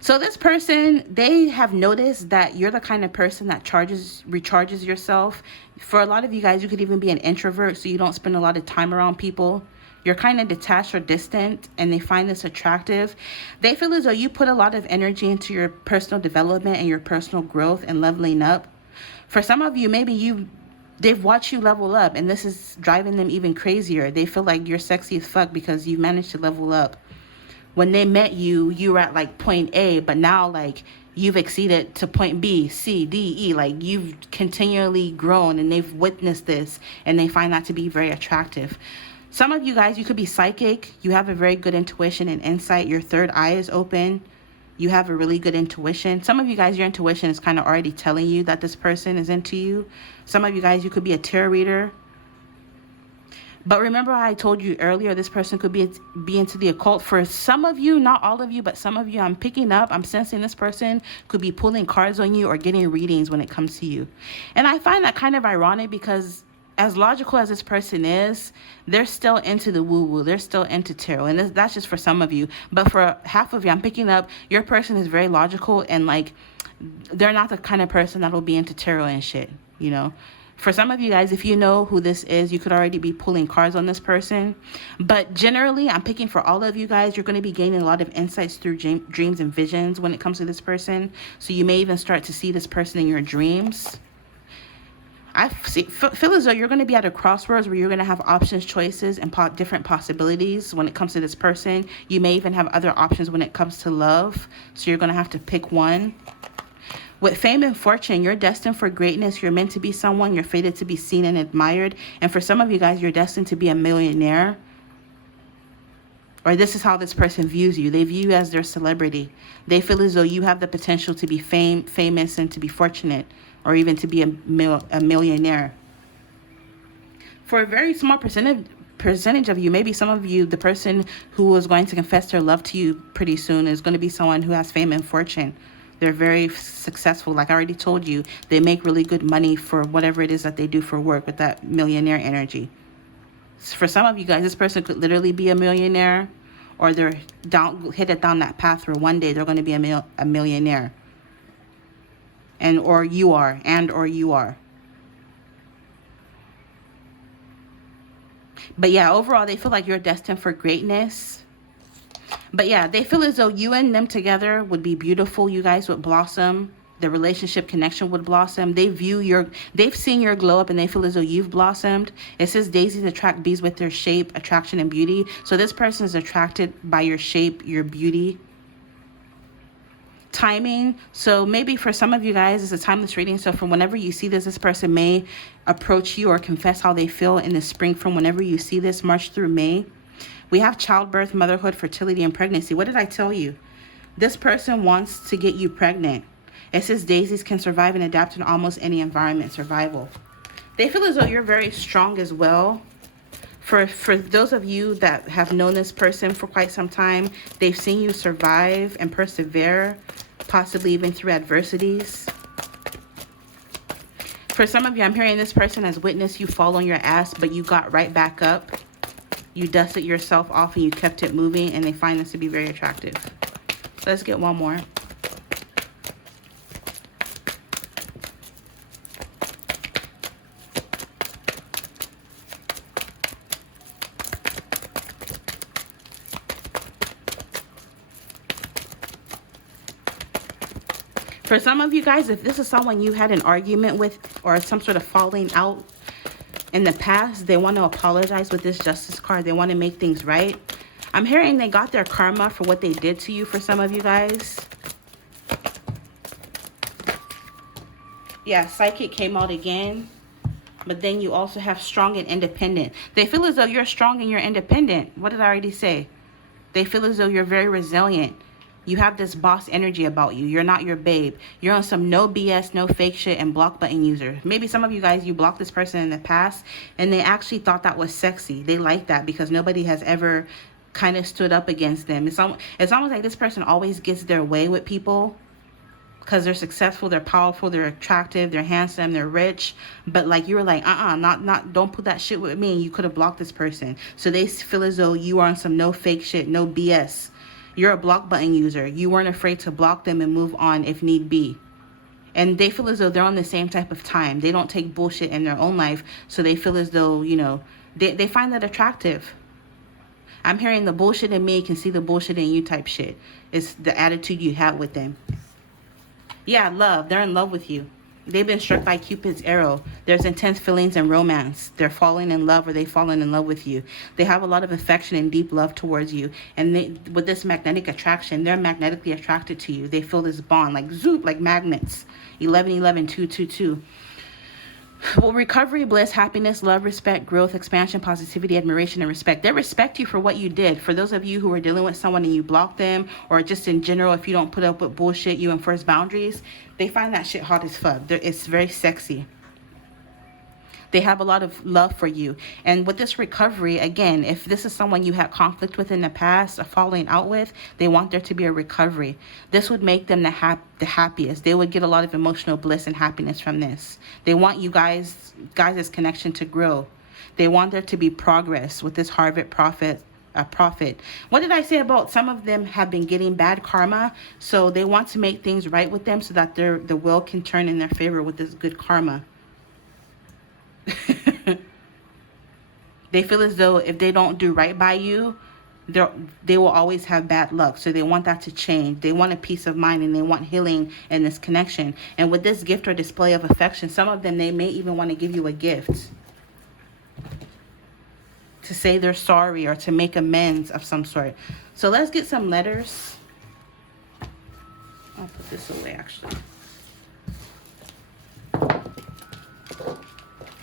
So this person, they have noticed that you're the kind of person that recharges yourself. For a lot of you guys, you could even be an introvert, so you don't spend a lot of time around people. You're kind of detached or distant, and they find this attractive. They feel as though you put a lot of energy into your personal development and your personal growth and leveling up. For some of you, maybe they've watched you level up, and this is driving them even crazier. They feel like you're sexy as fuck because you've managed to level up. When they met you, you were at like point A, but now like you've exceeded to point B, C, D, E. Like, you've continually grown and they've witnessed this and they find that to be very attractive. Some of you guys, you could be psychic. You have a very good intuition and insight. Your third eye is open. You have a really good intuition. Some of you guys, your intuition is kind of already telling you that this person is into you. Some of you guys, you could be a tarot reader. But remember how I told you earlier, this person could be into the occult. For some of you, not all of you, but some of you, I'm picking up, I'm sensing this person could be pulling cards on you or getting readings when it comes to you. And I find that kind of ironic because as logical as this person is, they're still into the woo-woo. They're still into tarot. And that's just for some of you. But for half of you, I'm picking up, your person is very logical and like, they're not the kind of person that will be into tarot and shit, you know. For some of you guys, if you know who this is, you could already be pulling cards on this person. But generally, I'm picking for all of you guys, you're going to be gaining a lot of insights through dreams and visions when it comes to this person. So you may even start to see this person in your dreams. I feel as though you're going to be at a crossroads where you're going to have options, choices, and different possibilities when it comes to this person. You may even have other options when it comes to love. So you're going to have to pick one. With fame and fortune, you're destined for greatness. You're meant to be someone. You're fated to be seen and admired. And for some of you guys, you're destined to be a millionaire. Or this is how this person views you. They view you as their celebrity. They feel as though you have the potential to be famous and to be fortunate. Or even to be a millionaire. For a very small percentage of you, maybe some of you, the person who is going to confess their love to you pretty soon is going to be someone who has fame and fortune. They're very successful. Like I already told you, they make really good money for whatever it is that they do for work with that millionaire energy. For some of you guys, this person could literally be a millionaire, or they're headed down that path where one day they're going to be a millionaire. Or you are. But yeah, overall, they feel like you're destined for greatness. But yeah, they feel as though you and them together would be beautiful. You guys would blossom. The relationship connection would blossom. They've seen your glow up and they feel as though you've blossomed. It says daisies attract bees with their shape, attraction, and beauty. So this person is attracted by your shape, your beauty. Timing. So maybe for some of you guys, it's a timeless reading. So from whenever you see this person may approach you or confess how they feel in the spring from whenever you see this, March through May. We have childbirth, motherhood, fertility, and pregnancy. What did I tell you? This person wants to get you pregnant. It says daisies can survive and adapt in almost any environment. Survival. They feel as though you're very strong as well. For those of you that have known this person for quite some time, they've seen you survive and persevere, possibly even through adversities. For some of you, I'm hearing this person has witnessed you fall on your ass, but you got right back up. You dusted yourself off and you kept it moving, and they find this to be very attractive. So let's get one more. For some of you guys, if this is someone you had an argument with or some sort of falling out in the past, they want to apologize with this justice card. They want to make things right. I'm hearing they got their karma for what they did to you for some of you guys. Yeah, psychic came out again. But then you also have strong and independent. They feel as though you're strong and you're independent. What did I already say? They feel as though you're very resilient. You have this boss energy about you. You're not your babe. You're on some no BS, no fake shit, and block button user. Maybe some of you guys, you blocked this person in the past, and they actually thought that was sexy. They like that because nobody has ever kind of stood up against them. It's almost like this person always gets their way with people because they're successful, they're powerful, they're attractive, they're handsome, they're rich. But like you were like, don't put that shit with me. You could have blocked this person. So they feel as though you are on some no fake shit, no BS. You're a block button user. You weren't afraid to block them and move on if need be. And they feel as though they're on the same type of time. They don't take bullshit in their own life. So they feel as though, you know, they find that attractive. I'm hearing the bullshit in me can see the bullshit in you type shit. It's the attitude you have with them. Yeah, love. They're in love with you. They've been struck by Cupid's arrow. There's intense feelings and romance. They're falling in love, or they've fallen in love with you. They have a lot of affection and deep love towards you. And with this magnetic attraction, they're magnetically attracted to you. They feel this bond, like zoop, like magnets. 1111-222. Well, recovery, bliss, happiness, love, respect, growth, expansion, positivity, admiration, and respect. They respect you for what you did. For those of you who are dealing with someone and you block them, or just in general, if you don't put up with bullshit, you enforce boundaries, they find that shit hot as fuck. It's very sexy. They have a lot of love for you. And with this recovery, again, if this is someone you had conflict with in the past, or falling out with, they want there to be a recovery. This would make them the happiest. They would get a lot of emotional bliss and happiness from this. They want you guys' connection to grow. They want there to be progress with this Harvard prophet. What did I say about some of them have been getting bad karma? So they want to make things right with them so that the will can turn in their favor with this good karma. They feel as though if they don't do right by you, they will always have bad luck. So they want that to change. They want a peace of mind, and they want healing in this connection. And with this gift or display of affection, some of them, they may even want to give you a gift to say they're sorry or to make amends of some sort. So let's get some letters. I'll put this away, actually.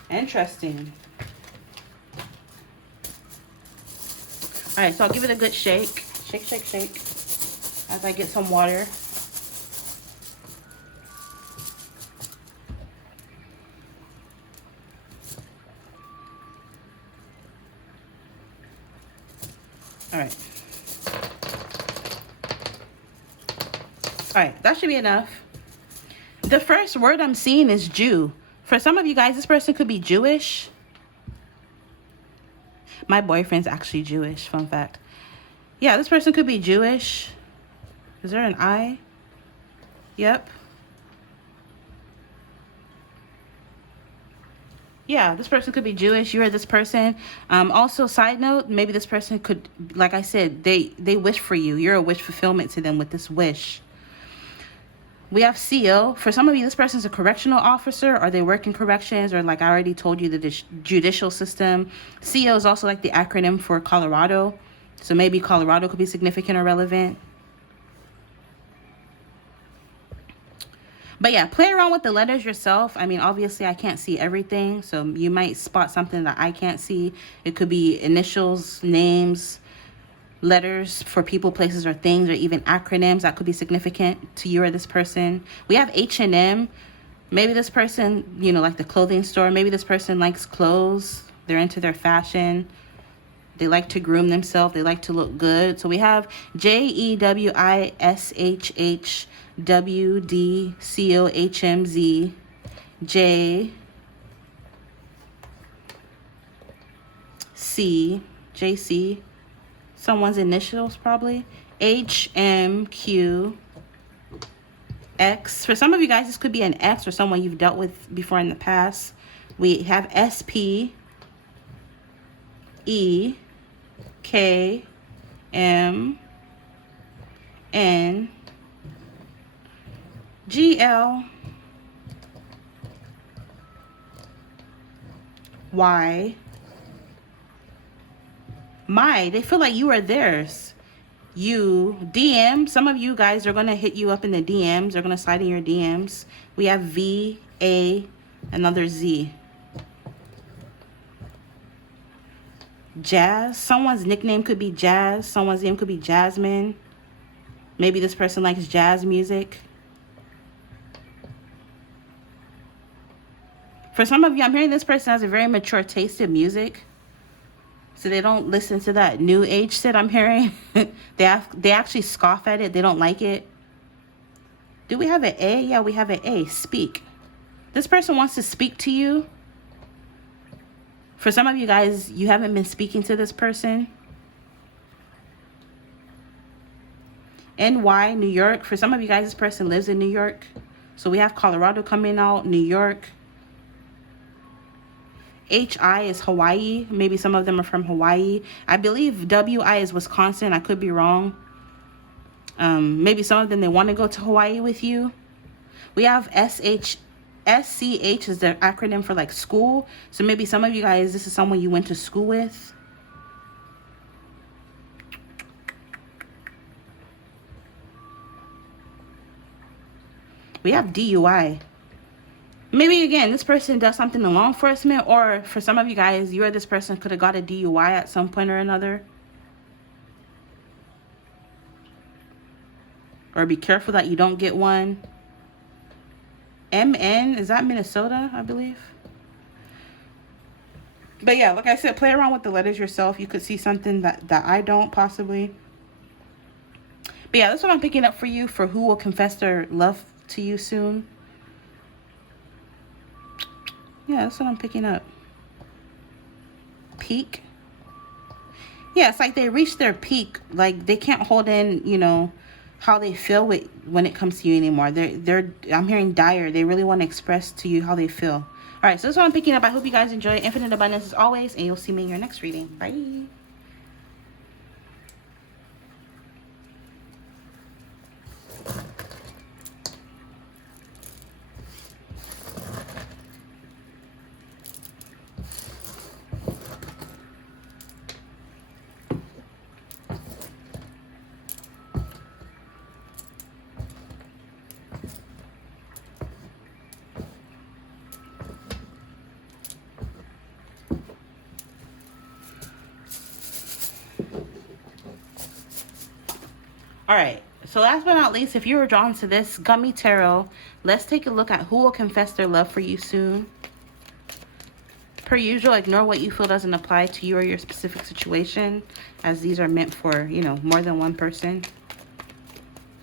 Interesting. All right, so I'll give it a good shake. Shake, shake, shake. As I get some water. All right. All right, that should be enough. The first word I'm seeing is Jew. For some of you guys, this person could be Jewish. My boyfriend's actually Jewish, fun fact. Yeah, this person could be Jewish. Is there an I? Yep. Yeah, this person could be Jewish. You are this person. Also, side note, maybe this person could, like I said, they wish for you. You're a wish fulfillment to them with this wish. We have CO. For some of you, this person's a correctional officer, or they work in corrections, or like I already told you, the judicial system. CO is also like the acronym for Colorado. So maybe Colorado could be significant or relevant. But yeah, play around with the letters yourself. I mean, obviously, I can't see everything. So you might spot something that I can't see. It could be initials, names, letters for people, places, or things, or even acronyms that could be significant to you or this person. We have H&M. Maybe this person, you know, like the clothing store. Maybe this person likes clothes. They're into their fashion. They like to groom themselves. They like to look good. So we have JEWISHHWDCOHMZ JC. Someone's initials, probably. HMQX. For some of you guys, this could be an X or someone you've dealt with before in the past. We have SPEKMGL. Y. They feel like you are theirs. You. DM. Some of you guys are going to hit you up in the DMs. They're going to slide in your DMs. We have V, A, another Z. Jazz. Someone's nickname could be Jazz. Someone's name could be Jasmine. Maybe this person likes jazz music. For some of you, I'm hearing this person has a very mature taste in music. So they don't listen to that new age shit I'm hearing. They actually scoff at it. They don't like it. Do we have an A? Yeah, we have an A. Speak. This person wants to speak to you. For some of you guys, you haven't been speaking to this person. NY, New York. For some of you guys, this person lives in New York. So we have Colorado coming out, New York. HI is Hawaii. Maybe some of them are from Hawaii. I believe WI is Wisconsin. I could be wrong. Maybe some of them, they want to go to Hawaii with you. We have SHX SCH is the acronym for like school. So maybe some of you guys, this is someone you went to school with. We have DUI. Maybe again, this person does something in law enforcement, or for some of you guys, you or this person could have got a DUI at some point or another. Or be careful that you don't get one. MN, is that Minnesota, I believe? But yeah, like I said, play around with the letters yourself. You could see something that I don't, possibly. But yeah, that's what I'm picking up for you, for who will confess their love to you soon. Yeah, that's what I'm picking up. Peak. Yeah, it's like they reached their peak. Like they can't hold in, you know, how they feel when it comes to you anymore. I'm hearing dire. They really want to express to you how they feel. All right, so that's what I'm picking up. I hope you guys enjoy. Infinite abundance as always, and you'll see me in your next reading. Bye. All right, so last but not least, if you were drawn to this Gummy Tarot, let's take a look at who will confess their love for you soon. Per usual, ignore what you feel doesn't apply to you or your specific situation, as these are meant for, you know, more than one person.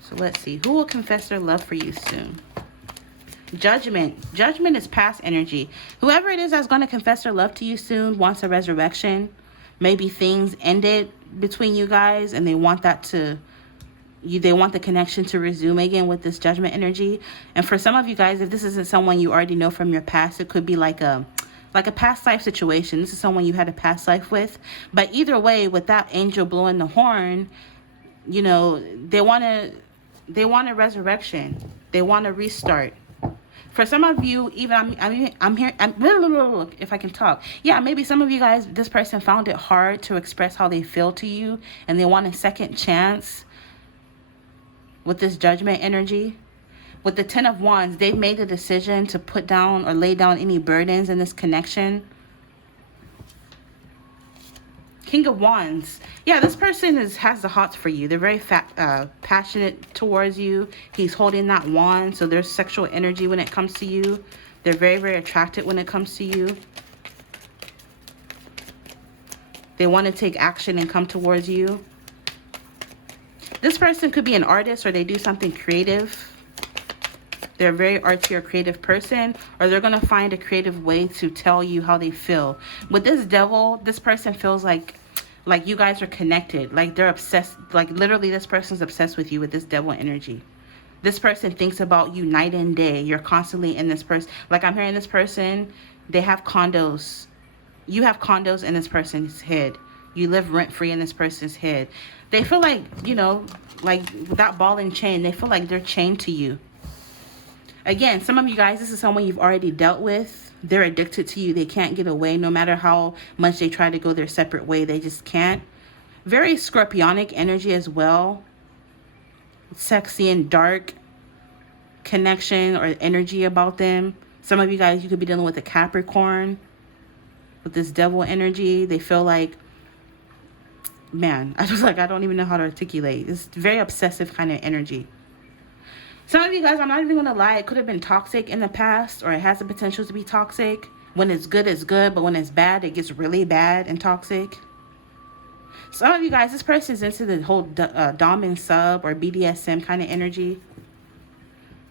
So let's see, who will confess their love for you soon? Judgment. Judgment is past energy. Whoever it is that's going to confess their love to you soon wants a resurrection. Maybe things ended between you guys and they want that to... they want the connection to resume again with this judgment energy. And for some of you guys, if this isn't someone you already know from your past, it could be like a past life situation. This is someone you had a past life with. But either way, with that angel blowing the horn, you know, they want a resurrection. They want a restart. For some of you, even I'm here. If I can talk, yeah, maybe some of you guys, this person found it hard to express how they feel to you, and they want a second chance. With this judgment energy, with the 10 of Wands, they've made the decision to put down or lay down any burdens in this connection. King of Wands. Yeah, this person has the hots for you. They're very passionate towards you. He's holding that wand, so there's sexual energy when it comes to you. They're very, very attracted when it comes to you. They want to take action and come towards you. This person could be an artist, or they do something creative. They're a very artsy or creative person, or they're going to find a creative way to tell you how they feel. With this devil, this person feels like you guys are connected. Like they're obsessed. Like literally this person's obsessed with you with this devil energy. This person thinks about you night and day. You're constantly in this person. Like I'm hearing this person, they have condos. You have condos in this person's head. You live rent-free in this person's head. They feel like, you know, like that ball and chain, they feel like they're chained to you. Again, some of you guys, this is someone you've already dealt with. They're addicted to you. They can't get away. No matter how much they try to go their separate way, they just can't. Very scorpionic energy as well. Sexy and dark connection or energy about them. Some of you guys, you could be dealing with a Capricorn with this devil energy. They feel like, man, I don't even know how to articulate. It's very obsessive kind of energy. Some of you guys, I'm not even going to lie, it could have been toxic in the past, or it has the potential to be toxic. When it's good, it's good, but when it's bad, it gets really bad and toxic. Some of you guys, this person is into the whole dom and sub or BDSM kind of energy.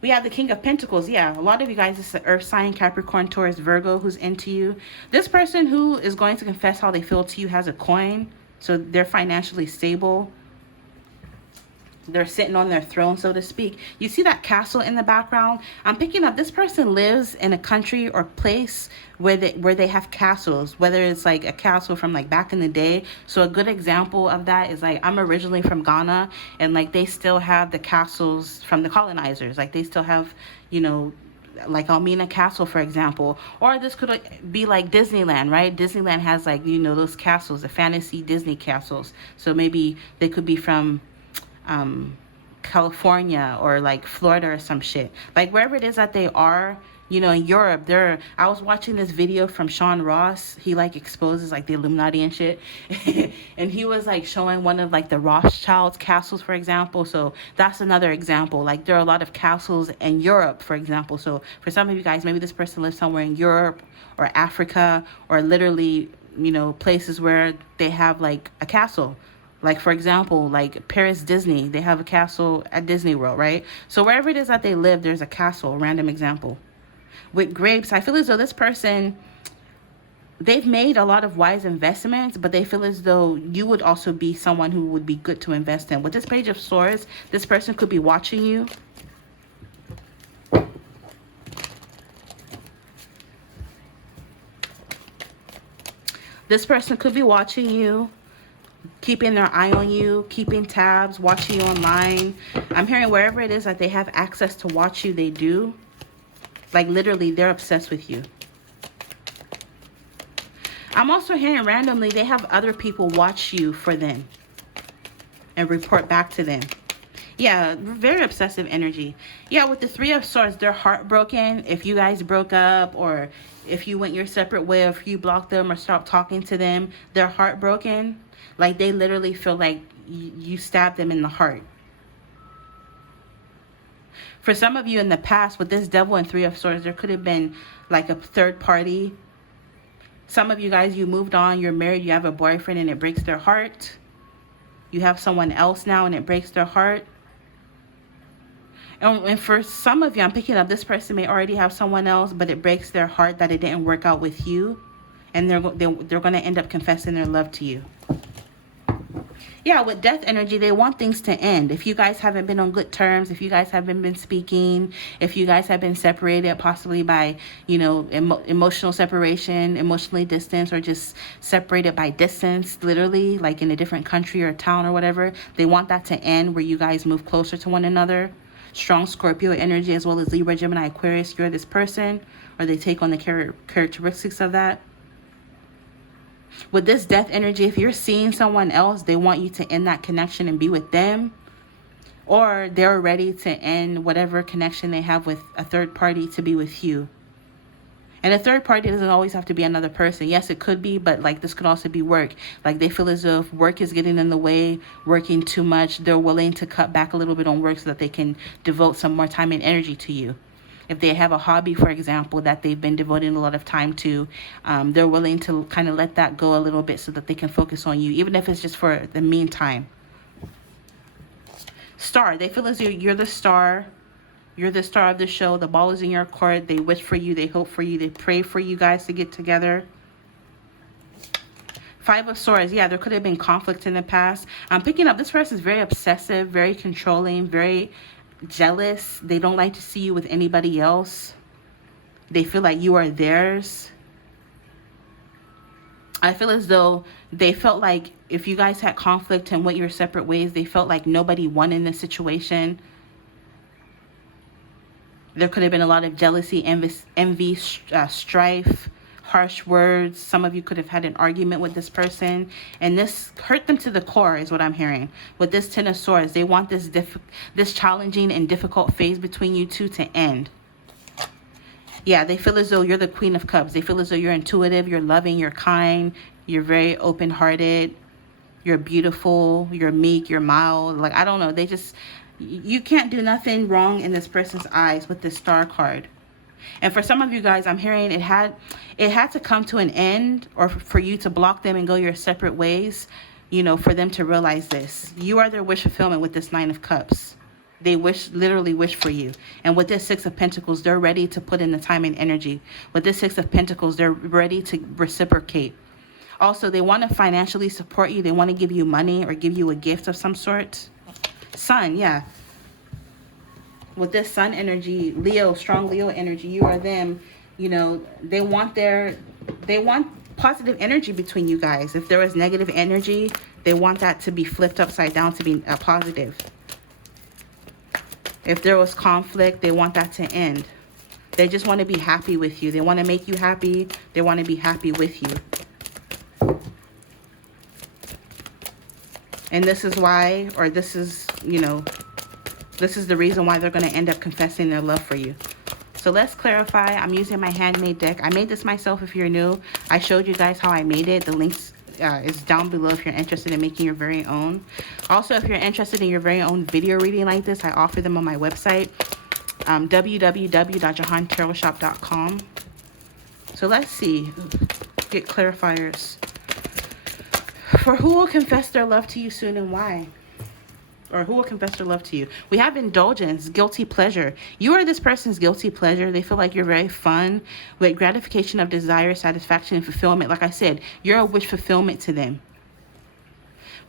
We have the King of Pentacles. Yeah, a lot of you guys, it's the Earth sign, Capricorn, Taurus, Virgo, who's into you. This person who is going to confess how they feel to you has a coin. So they're financially stable. They're sitting on their throne, so to speak. You see that castle in the background? I'm picking up this person lives in a country or place where they have castles, whether it's like a castle from like back in the day. So a good example of that is like, I'm originally from Ghana, and like they still have the castles from the colonizers. Like they still have, you know, like Almina Castle, for example. Or this could be like Disneyland, right? Disneyland has like, you know, those castles, the fantasy Disney castles. So maybe they could be from um, California or like Florida or some shit. Like wherever it is that they are, you know, in Europe, they're. I was watching this video from Sean Ross. He like exposes like the Illuminati and shit, and he was like showing one of like the Rothschilds castles, for example. So that's another example. Like there are a lot of castles in Europe, for example. So for some of you guys, maybe this person lives somewhere in Europe or Africa or literally, you know, places where they have like a castle. Like, for example, like Paris Disney, they have a castle at Disney World, right? So wherever it is that they live, there's a castle, random example. With grapes, I feel as though this person, they've made a lot of wise investments, but they feel as though you would also be someone who would be good to invest in. With this Page of Swords, this person could be watching you. This person could be watching you, keeping their eye on you, keeping tabs, watching you online. I'm hearing wherever it is that they have access to watch you, they do. Like literally, they're obsessed with you. I'm also hearing randomly they have other people watch you for them and report back to them. Yeah, very obsessive energy. Yeah, with the Three of Swords, they're heartbroken. If you guys broke up or if you went your separate way, or if you blocked them or stopped talking to them, they're heartbroken. Like they literally feel like you stabbed them in the heart. For some of you in the past, with this Devil and Three of Swords, there could have been like a third party. Some of you guys, you moved on, you're married, you have a boyfriend and it breaks their heart. You have someone else now and it breaks their heart. And for some of you, I'm picking up this person may already have someone else, but it breaks their heart that it didn't work out with you. And they're going to end up confessing their love to you. Yeah, with death energy, they want things to end. If you guys haven't been on good terms, if you guys haven't been speaking, if you guys have been separated possibly by, you know, emotional separation, emotionally distanced, or just separated by distance, literally, like in a different country or town or whatever, they want that to end where you guys move closer to one another. Strong Scorpio energy as well as Libra, Gemini, Aquarius, you're this person, or they take on the characteristics of that. With this death energy, if you're seeing someone else, they want you to end that connection and be with them. Or they're ready to end whatever connection they have with a third party to be with you. And a third party doesn't always have to be another person. Yes, it could be, but like this could also be work. Like they feel as though if work is getting in the way, working too much, they're willing to cut back a little bit on work so that they can devote some more time and energy to you. If they have a hobby, for example, that they've been devoting a lot of time to, they're willing to kind of let that go a little bit so that they can focus on you, even if it's just for the meantime. Star, they feel as though you're the star. You're the star of the show. The ball is in your court. They wish for you. They hope for you. They pray for you guys to get together. Five of Swords. Yeah, there could have been conflict in the past. I'm picking up this person is very obsessive, very controlling, very jealous. They don't like to see you with anybody else. They feel like you are theirs. I feel as though they felt like if you guys had conflict and went your separate ways, they felt like nobody won in this situation. There could have been a lot of jealousy, envy, strife, harsh words. Some of you could have had an argument with this person, and this hurt them to the core is what I'm hearing. With this Ten of Swords, they want this challenging and difficult phase between you two to end. Yeah, they feel as though you're the Queen of Cups. They feel as though you're intuitive, you're loving, you're kind, you're very open-hearted, you're beautiful, you're meek, you're mild. Like, I don't know, they just, you can't do nothing wrong in this person's eyes with this Star card. And for some of you guys, I'm hearing it had to come to an end, or for you to block them and go your separate ways, you know, for them to realize this. You are their wish fulfillment with this Nine of Cups. They literally wish for you. And with this Six of Pentacles, they're ready to put in the time and energy. With this Six of Pentacles, they're ready to reciprocate. Also, they want to financially support you. They want to give you money or give you a gift of some sort. Sun, yeah. With this Sun energy, Leo, strong Leo energy, you are them. You know, they want positive energy between you guys. If there is negative energy, they want that to be flipped upside down to be positive. If there was conflict, they want that to end. They just want to be happy with you. They want to make you happy. They want to be happy with you. And this is why, or this is, you know, this is the reason why they're going to end up confessing their love for you. So let's clarify. I'm using my handmade deck. I made this myself if you're new. I showed you guys how I made it. The links is down below if you're interested in making your very own. Also, if you're interested in your very own video reading like this, I offer them on my website, www.jehantarotshop.com. So let's see. Get clarifiers. For who will confess their love to you soon and why? Or who will confess their love to you? We have indulgence, guilty pleasure. You are this person's guilty pleasure. They feel like you're very fun with gratification of desire, satisfaction, and fulfillment. Like I said, you're a wish fulfillment to them.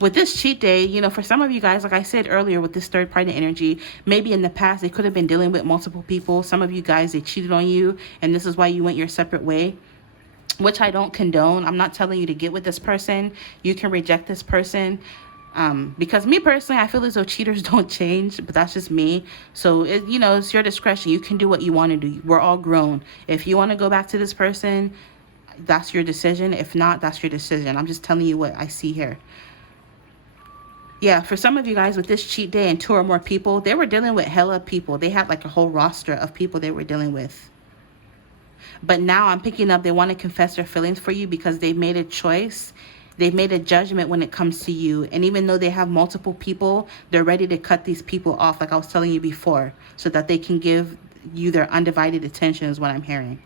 With this cheat day, you know, for some of you guys, like I said earlier, with this third party energy, maybe in the past, they could have been dealing with multiple people. Some of you guys, they cheated on you, and this is why you went your separate way, which I don't condone. I'm not telling you to get with this person. You can reject this person. Because me personally, I feel as though cheaters don't change, but that's just me. So, you know, it's your discretion. You can do what you want to do. We're all grown. If you want to go back to this person, that's your decision. If not, that's your decision. I'm just telling you what I see here. Yeah, for some of you guys with this cheat day and 2 or more people, they were dealing with hella people. They had like a whole roster of people they were dealing with. But now I'm picking up they want to confess their feelings for you because they've made a choice. They've made a judgment when it comes to you. And even though they have multiple people, they're ready to cut these people off, like I was telling you before, so that they can give you their undivided attention is what I'm hearing.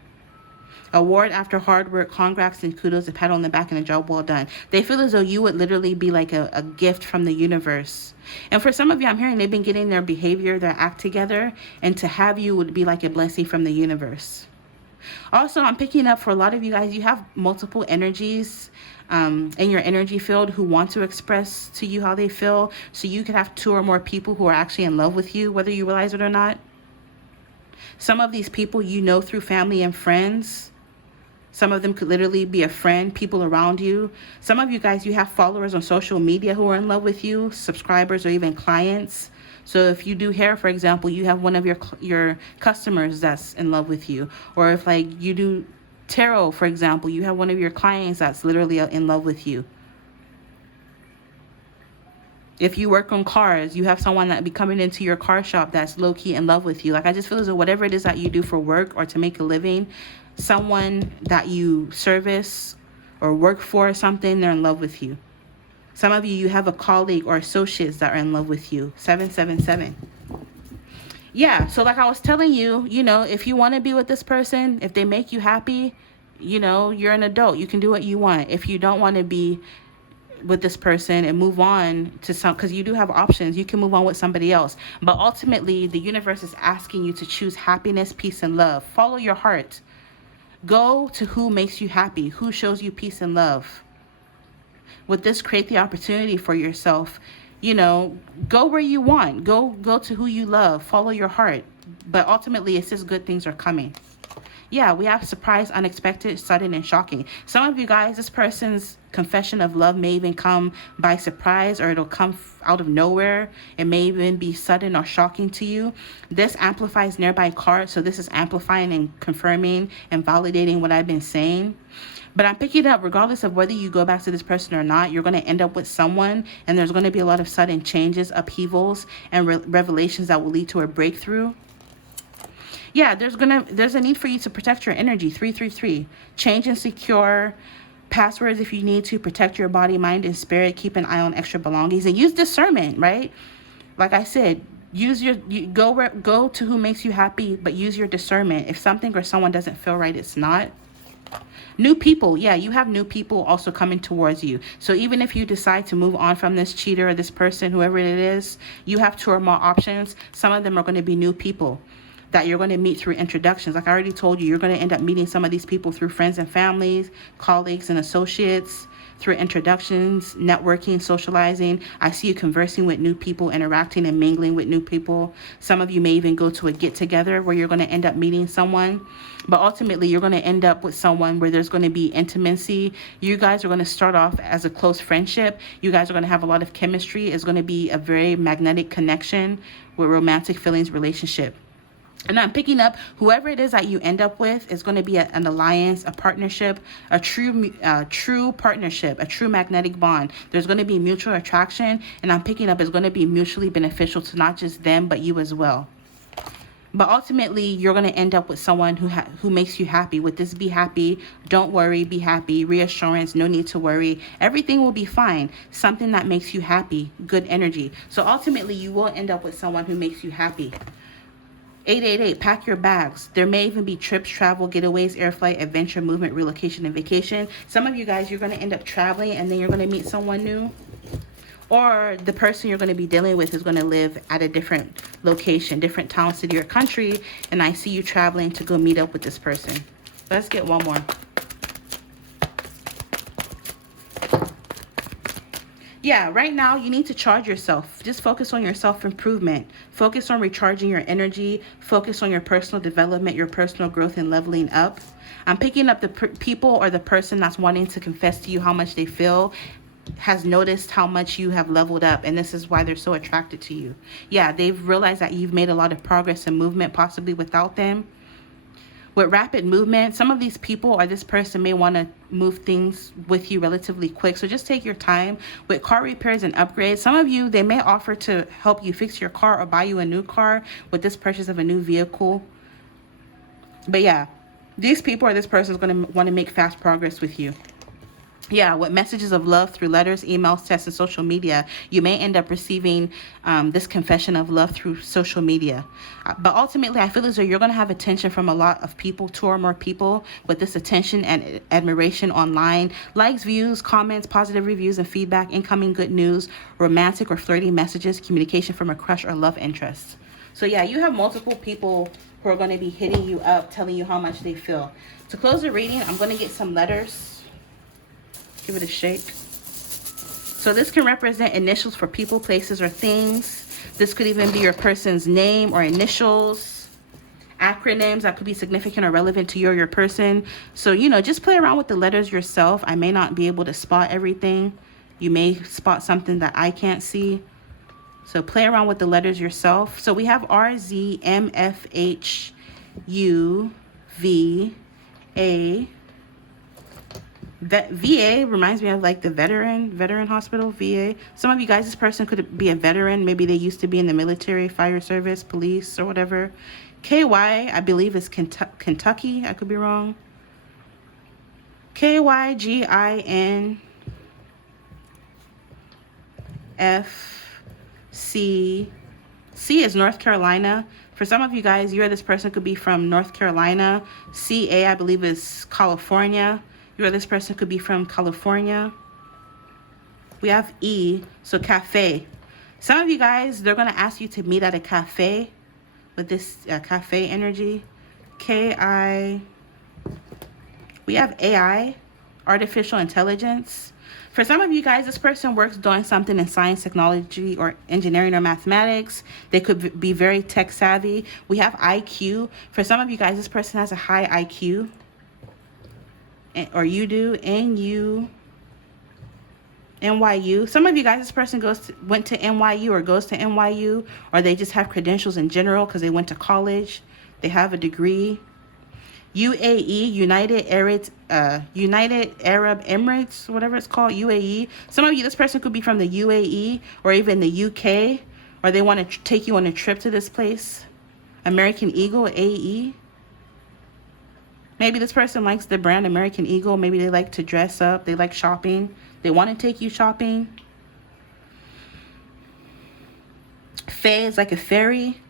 Award after hard work, congrats and kudos, a pat on the back, and a job well done. They feel as though you would literally be like a gift from the universe. And for some of you, I'm hearing they've been getting their behavior, their act together, and to have you would be like a blessing from the universe. Also, I'm picking up for a lot of you guys, you have multiple energies in your energy field who want to express to you how they feel. So you could have 2 or more people who are actually in love with you, whether you realize it or not. Some of these people you know through family and friends. Some of them could literally be a friend, people around you. Some of you guys, you have followers on social media who are in love with you, subscribers or even clients. So if you do hair, for example, you have one of your customers that's in love with you. Or if like you do tarot, for example, you have one of your clients that's literally in love with you. If you work on cars, you have someone that be coming into your car shop that's low-key in love with you. Like I just feel as though whatever it is that you do for work or to make a living, someone that you service or work for or something, they're in love with you. Some of you, you have a colleague or associates that are in love with you. 777. Yeah, so like I was telling you, you know, if you want to be with this person, if they make you happy, you know, you're an adult. You can do what you want. If you don't want to be with this person and move on to some, because you do have options, you can move on with somebody else. But ultimately, the universe is asking you to choose happiness, peace, and love. Follow your heart. Go to who makes you happy, who shows you peace and love. With this, create the opportunity for yourself. You know, go where you want. Go to who you love. Follow your heart. But ultimately, it says good things are coming. Yeah, we have surprise, unexpected, sudden, and shocking. Some of you guys, this person's confession of love may even come by surprise, or it'll come out of nowhere. It may even be sudden or shocking to you. This amplifies nearby cards, so this is amplifying and confirming and validating what I've been saying. But I'm picking up, regardless of whether you go back to this person or not, you're going to end up with someone, and there's going to be a lot of sudden changes, upheavals, and revelations that will lead to a breakthrough. Yeah, there's a need for you to protect your energy. 333. Change and secure passwords if you need to. Protect your body, mind, and spirit. Keep an eye on extra belongings and use discernment, right? Like I said, go to who makes you happy, but use your discernment. If something or someone doesn't feel right, it's not. New people. Yeah, you have new people also coming towards you. So even if you decide to move on from this cheater or this person, whoever it is, you have 2 or more options. Some of them are going to be new people that you're going to meet through introductions. Like I already told you, you're going to end up meeting some of these people through friends and families, colleagues and associates, through introductions, networking, socializing. I see you conversing with new people, interacting and mingling with new people. Some of you may even go to a get-together where you're going to end up meeting someone. But ultimately, you're going to end up with someone where there's going to be intimacy. You guys are going to start off as a close friendship. You guys are going to have a lot of chemistry. It's going to be a very magnetic connection with romantic feelings relationship. And I'm picking up whoever it is that you end up with is going to be an alliance, a partnership, a true partnership, a true magnetic bond. There's going to be mutual attraction, and I'm picking up is going to be mutually beneficial to not just them, but you as well. But ultimately, you're going to end up with someone who makes you happy. With this, be happy, don't worry, be happy, reassurance, no need to worry. Everything will be fine. Something that makes you happy, good energy. So ultimately, you will end up with someone who makes you happy. 888, pack your bags. There may even be trips, travel, getaways, air flight, adventure, movement, relocation, and vacation. Some of you guys, you're going to end up traveling and then you're going to meet someone new. Or the person you're going to be dealing with is going to live at a different location, different town, city, or country. And I see you traveling to go meet up with this person. Let's get one more. Yeah, right now you need to charge yourself. Just focus on your self-improvement. Focus on recharging your energy. Focus on your personal development, your personal growth, and leveling up. I'm picking up the people or the person that's wanting to confess to you how much they feel has noticed how much you have leveled up, and this is why they're so attracted to you. Yeah, they've realized that you've made a lot of progress and movement, possibly without them. With rapid movement, some of these people or this person may want to move things with you relatively quick, so just take your time. With car repairs and upgrades, some of you, they may offer to help you fix your car or buy you a new car with this purchase of a new vehicle. But yeah, these people or this person is going to want to make fast progress with you. Yeah, with messages of love through letters, emails, texts, and social media, you may end up receiving this confession of love through social media. But ultimately, I feel as though you're going to have attention from a lot of people, 2 or more people, with this attention and admiration online. Likes, views, comments, positive reviews and feedback, incoming good news, romantic or flirty messages, communication from a crush or love interest. So yeah, you have multiple people who are going to be hitting you up, telling you how much they feel. To close the reading, I'm going to get some letters. Give it a shake. So this can represent initials for people, places, or things. This could even be your person's name or initials. Acronyms that could be significant or relevant to you or your person. So, just play around with the letters yourself. I may not be able to spot everything. You may spot something that I can't see. So play around with the letters yourself. So we have R, Z, M, F, H, U, V, A. VA reminds me of like the veteran hospital, VA. Some of you guys, this person could be a veteran. Maybe they used to be in the military, fire service, police, or whatever. KY, I believe is Kentucky. I could be wrong. KYGINFC. C is North Carolina. For some of you guys, you or this person could be from North Carolina. CA, I believe, is California. You or this person could be from California. We have E, so cafe. Some of you guys, they're going to ask you to meet at a cafe with this cafe energy. KI. We have AI, artificial intelligence. For some of you guys, this person works doing something in science, technology, or engineering or mathematics. They could be very tech savvy. We have IQ. For some of you guys, this person has a high IQ. Or you do. NYU. Some of you guys, this person went to NYU or goes to NYU, or they just have credentials in general because they went to college. They have a degree. UAE, United Arab Emirates, whatever it's called, UAE. Some of you, this person could be from the UAE or even the UK, or they want to take you on a trip to this place. American Eagle, AE. Maybe this person likes the brand American Eagle. Maybe they like to dress up. They like shopping. They want to take you shopping. Fae is like a fairy.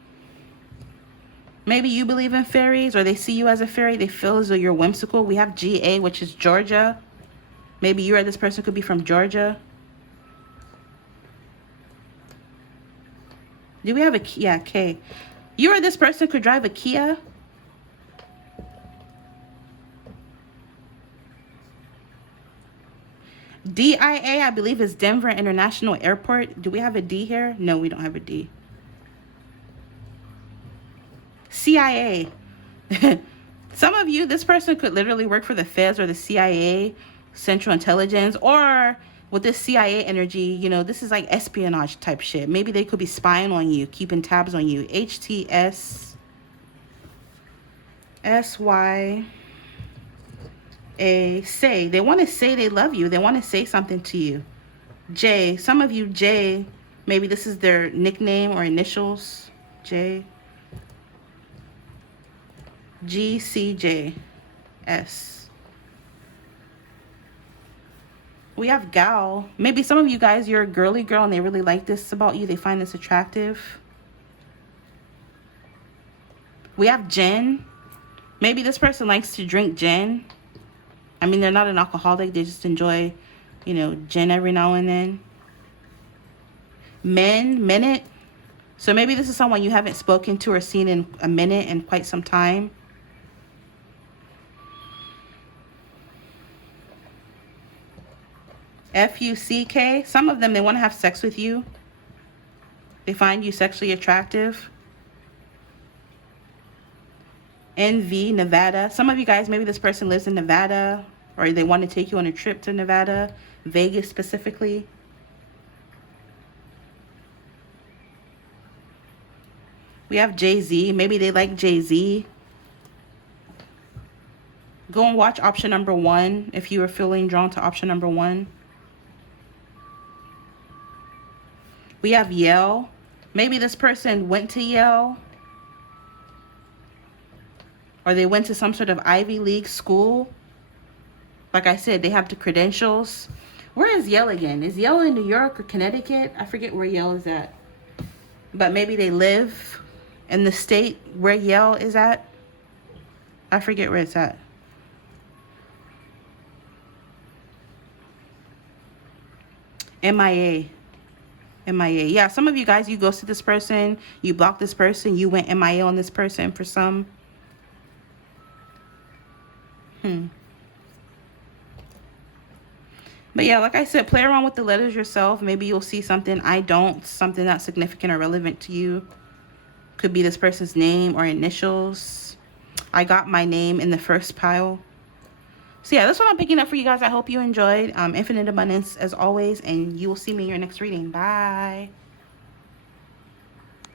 Maybe you believe in fairies, or they see you as a fairy. They feel as though you're whimsical. We have GA, which is Georgia. Maybe you or this person could be from Georgia. Do we have a Kia? Yeah, K. You or this person could drive a Kia. DIA, I believe, is Denver International Airport. Do we have a D here? No, we don't have a D. CIA. Some of you, this person could literally work for the feds or the CIA, Central Intelligence, or with this CIA energy, this is like espionage type shit. Maybe they could be spying on you, keeping tabs on you. HTS. S-Y-A, say. They want to say they love you. They want to say something to you. J, some of you, J, maybe this is their nickname or initials. J, G, C, J, S. We have gal. Maybe some of you guys, you're a girly girl and they really like this about you. They find this attractive. We have gin. Maybe this person likes to drink gin. I mean, they're not an alcoholic. They just enjoy, you know, gin every now and then. Minute. So maybe this is someone you haven't spoken to or seen in a minute, in quite some time. F-U-C-K. Some of them, they want to have sex with you. They find you sexually attractive. N-V, Nevada. Some of you guys, maybe this person lives in Nevada, or they want to take you on a trip to Nevada, Vegas specifically. We have Jay-Z. Maybe they like Jay-Z. Go and watch option number 1 if you are feeling drawn to option number 1. We have Yale. Maybe this person went to Yale, or they went to some sort of Ivy League school. Like I said, they have the credentials. Where is Yale again? Is Yale in New York or Connecticut? I forget where Yale is at. But maybe they live in the state where Yale is at. I forget where it's at. MIA. MIA. Yeah, some of you guys, you ghosted this person, you blocked this person, you went MIA on this person for some. But yeah, like I said, play around with the letters yourself. Maybe you'll see something I don't, something that's significant or relevant to you. Could be this person's name or initials. I got my name in the first pile. So yeah, that's what I'm picking up for you guys. I hope you enjoyed. Infinite abundance as always, and you will see me in your next reading. Bye.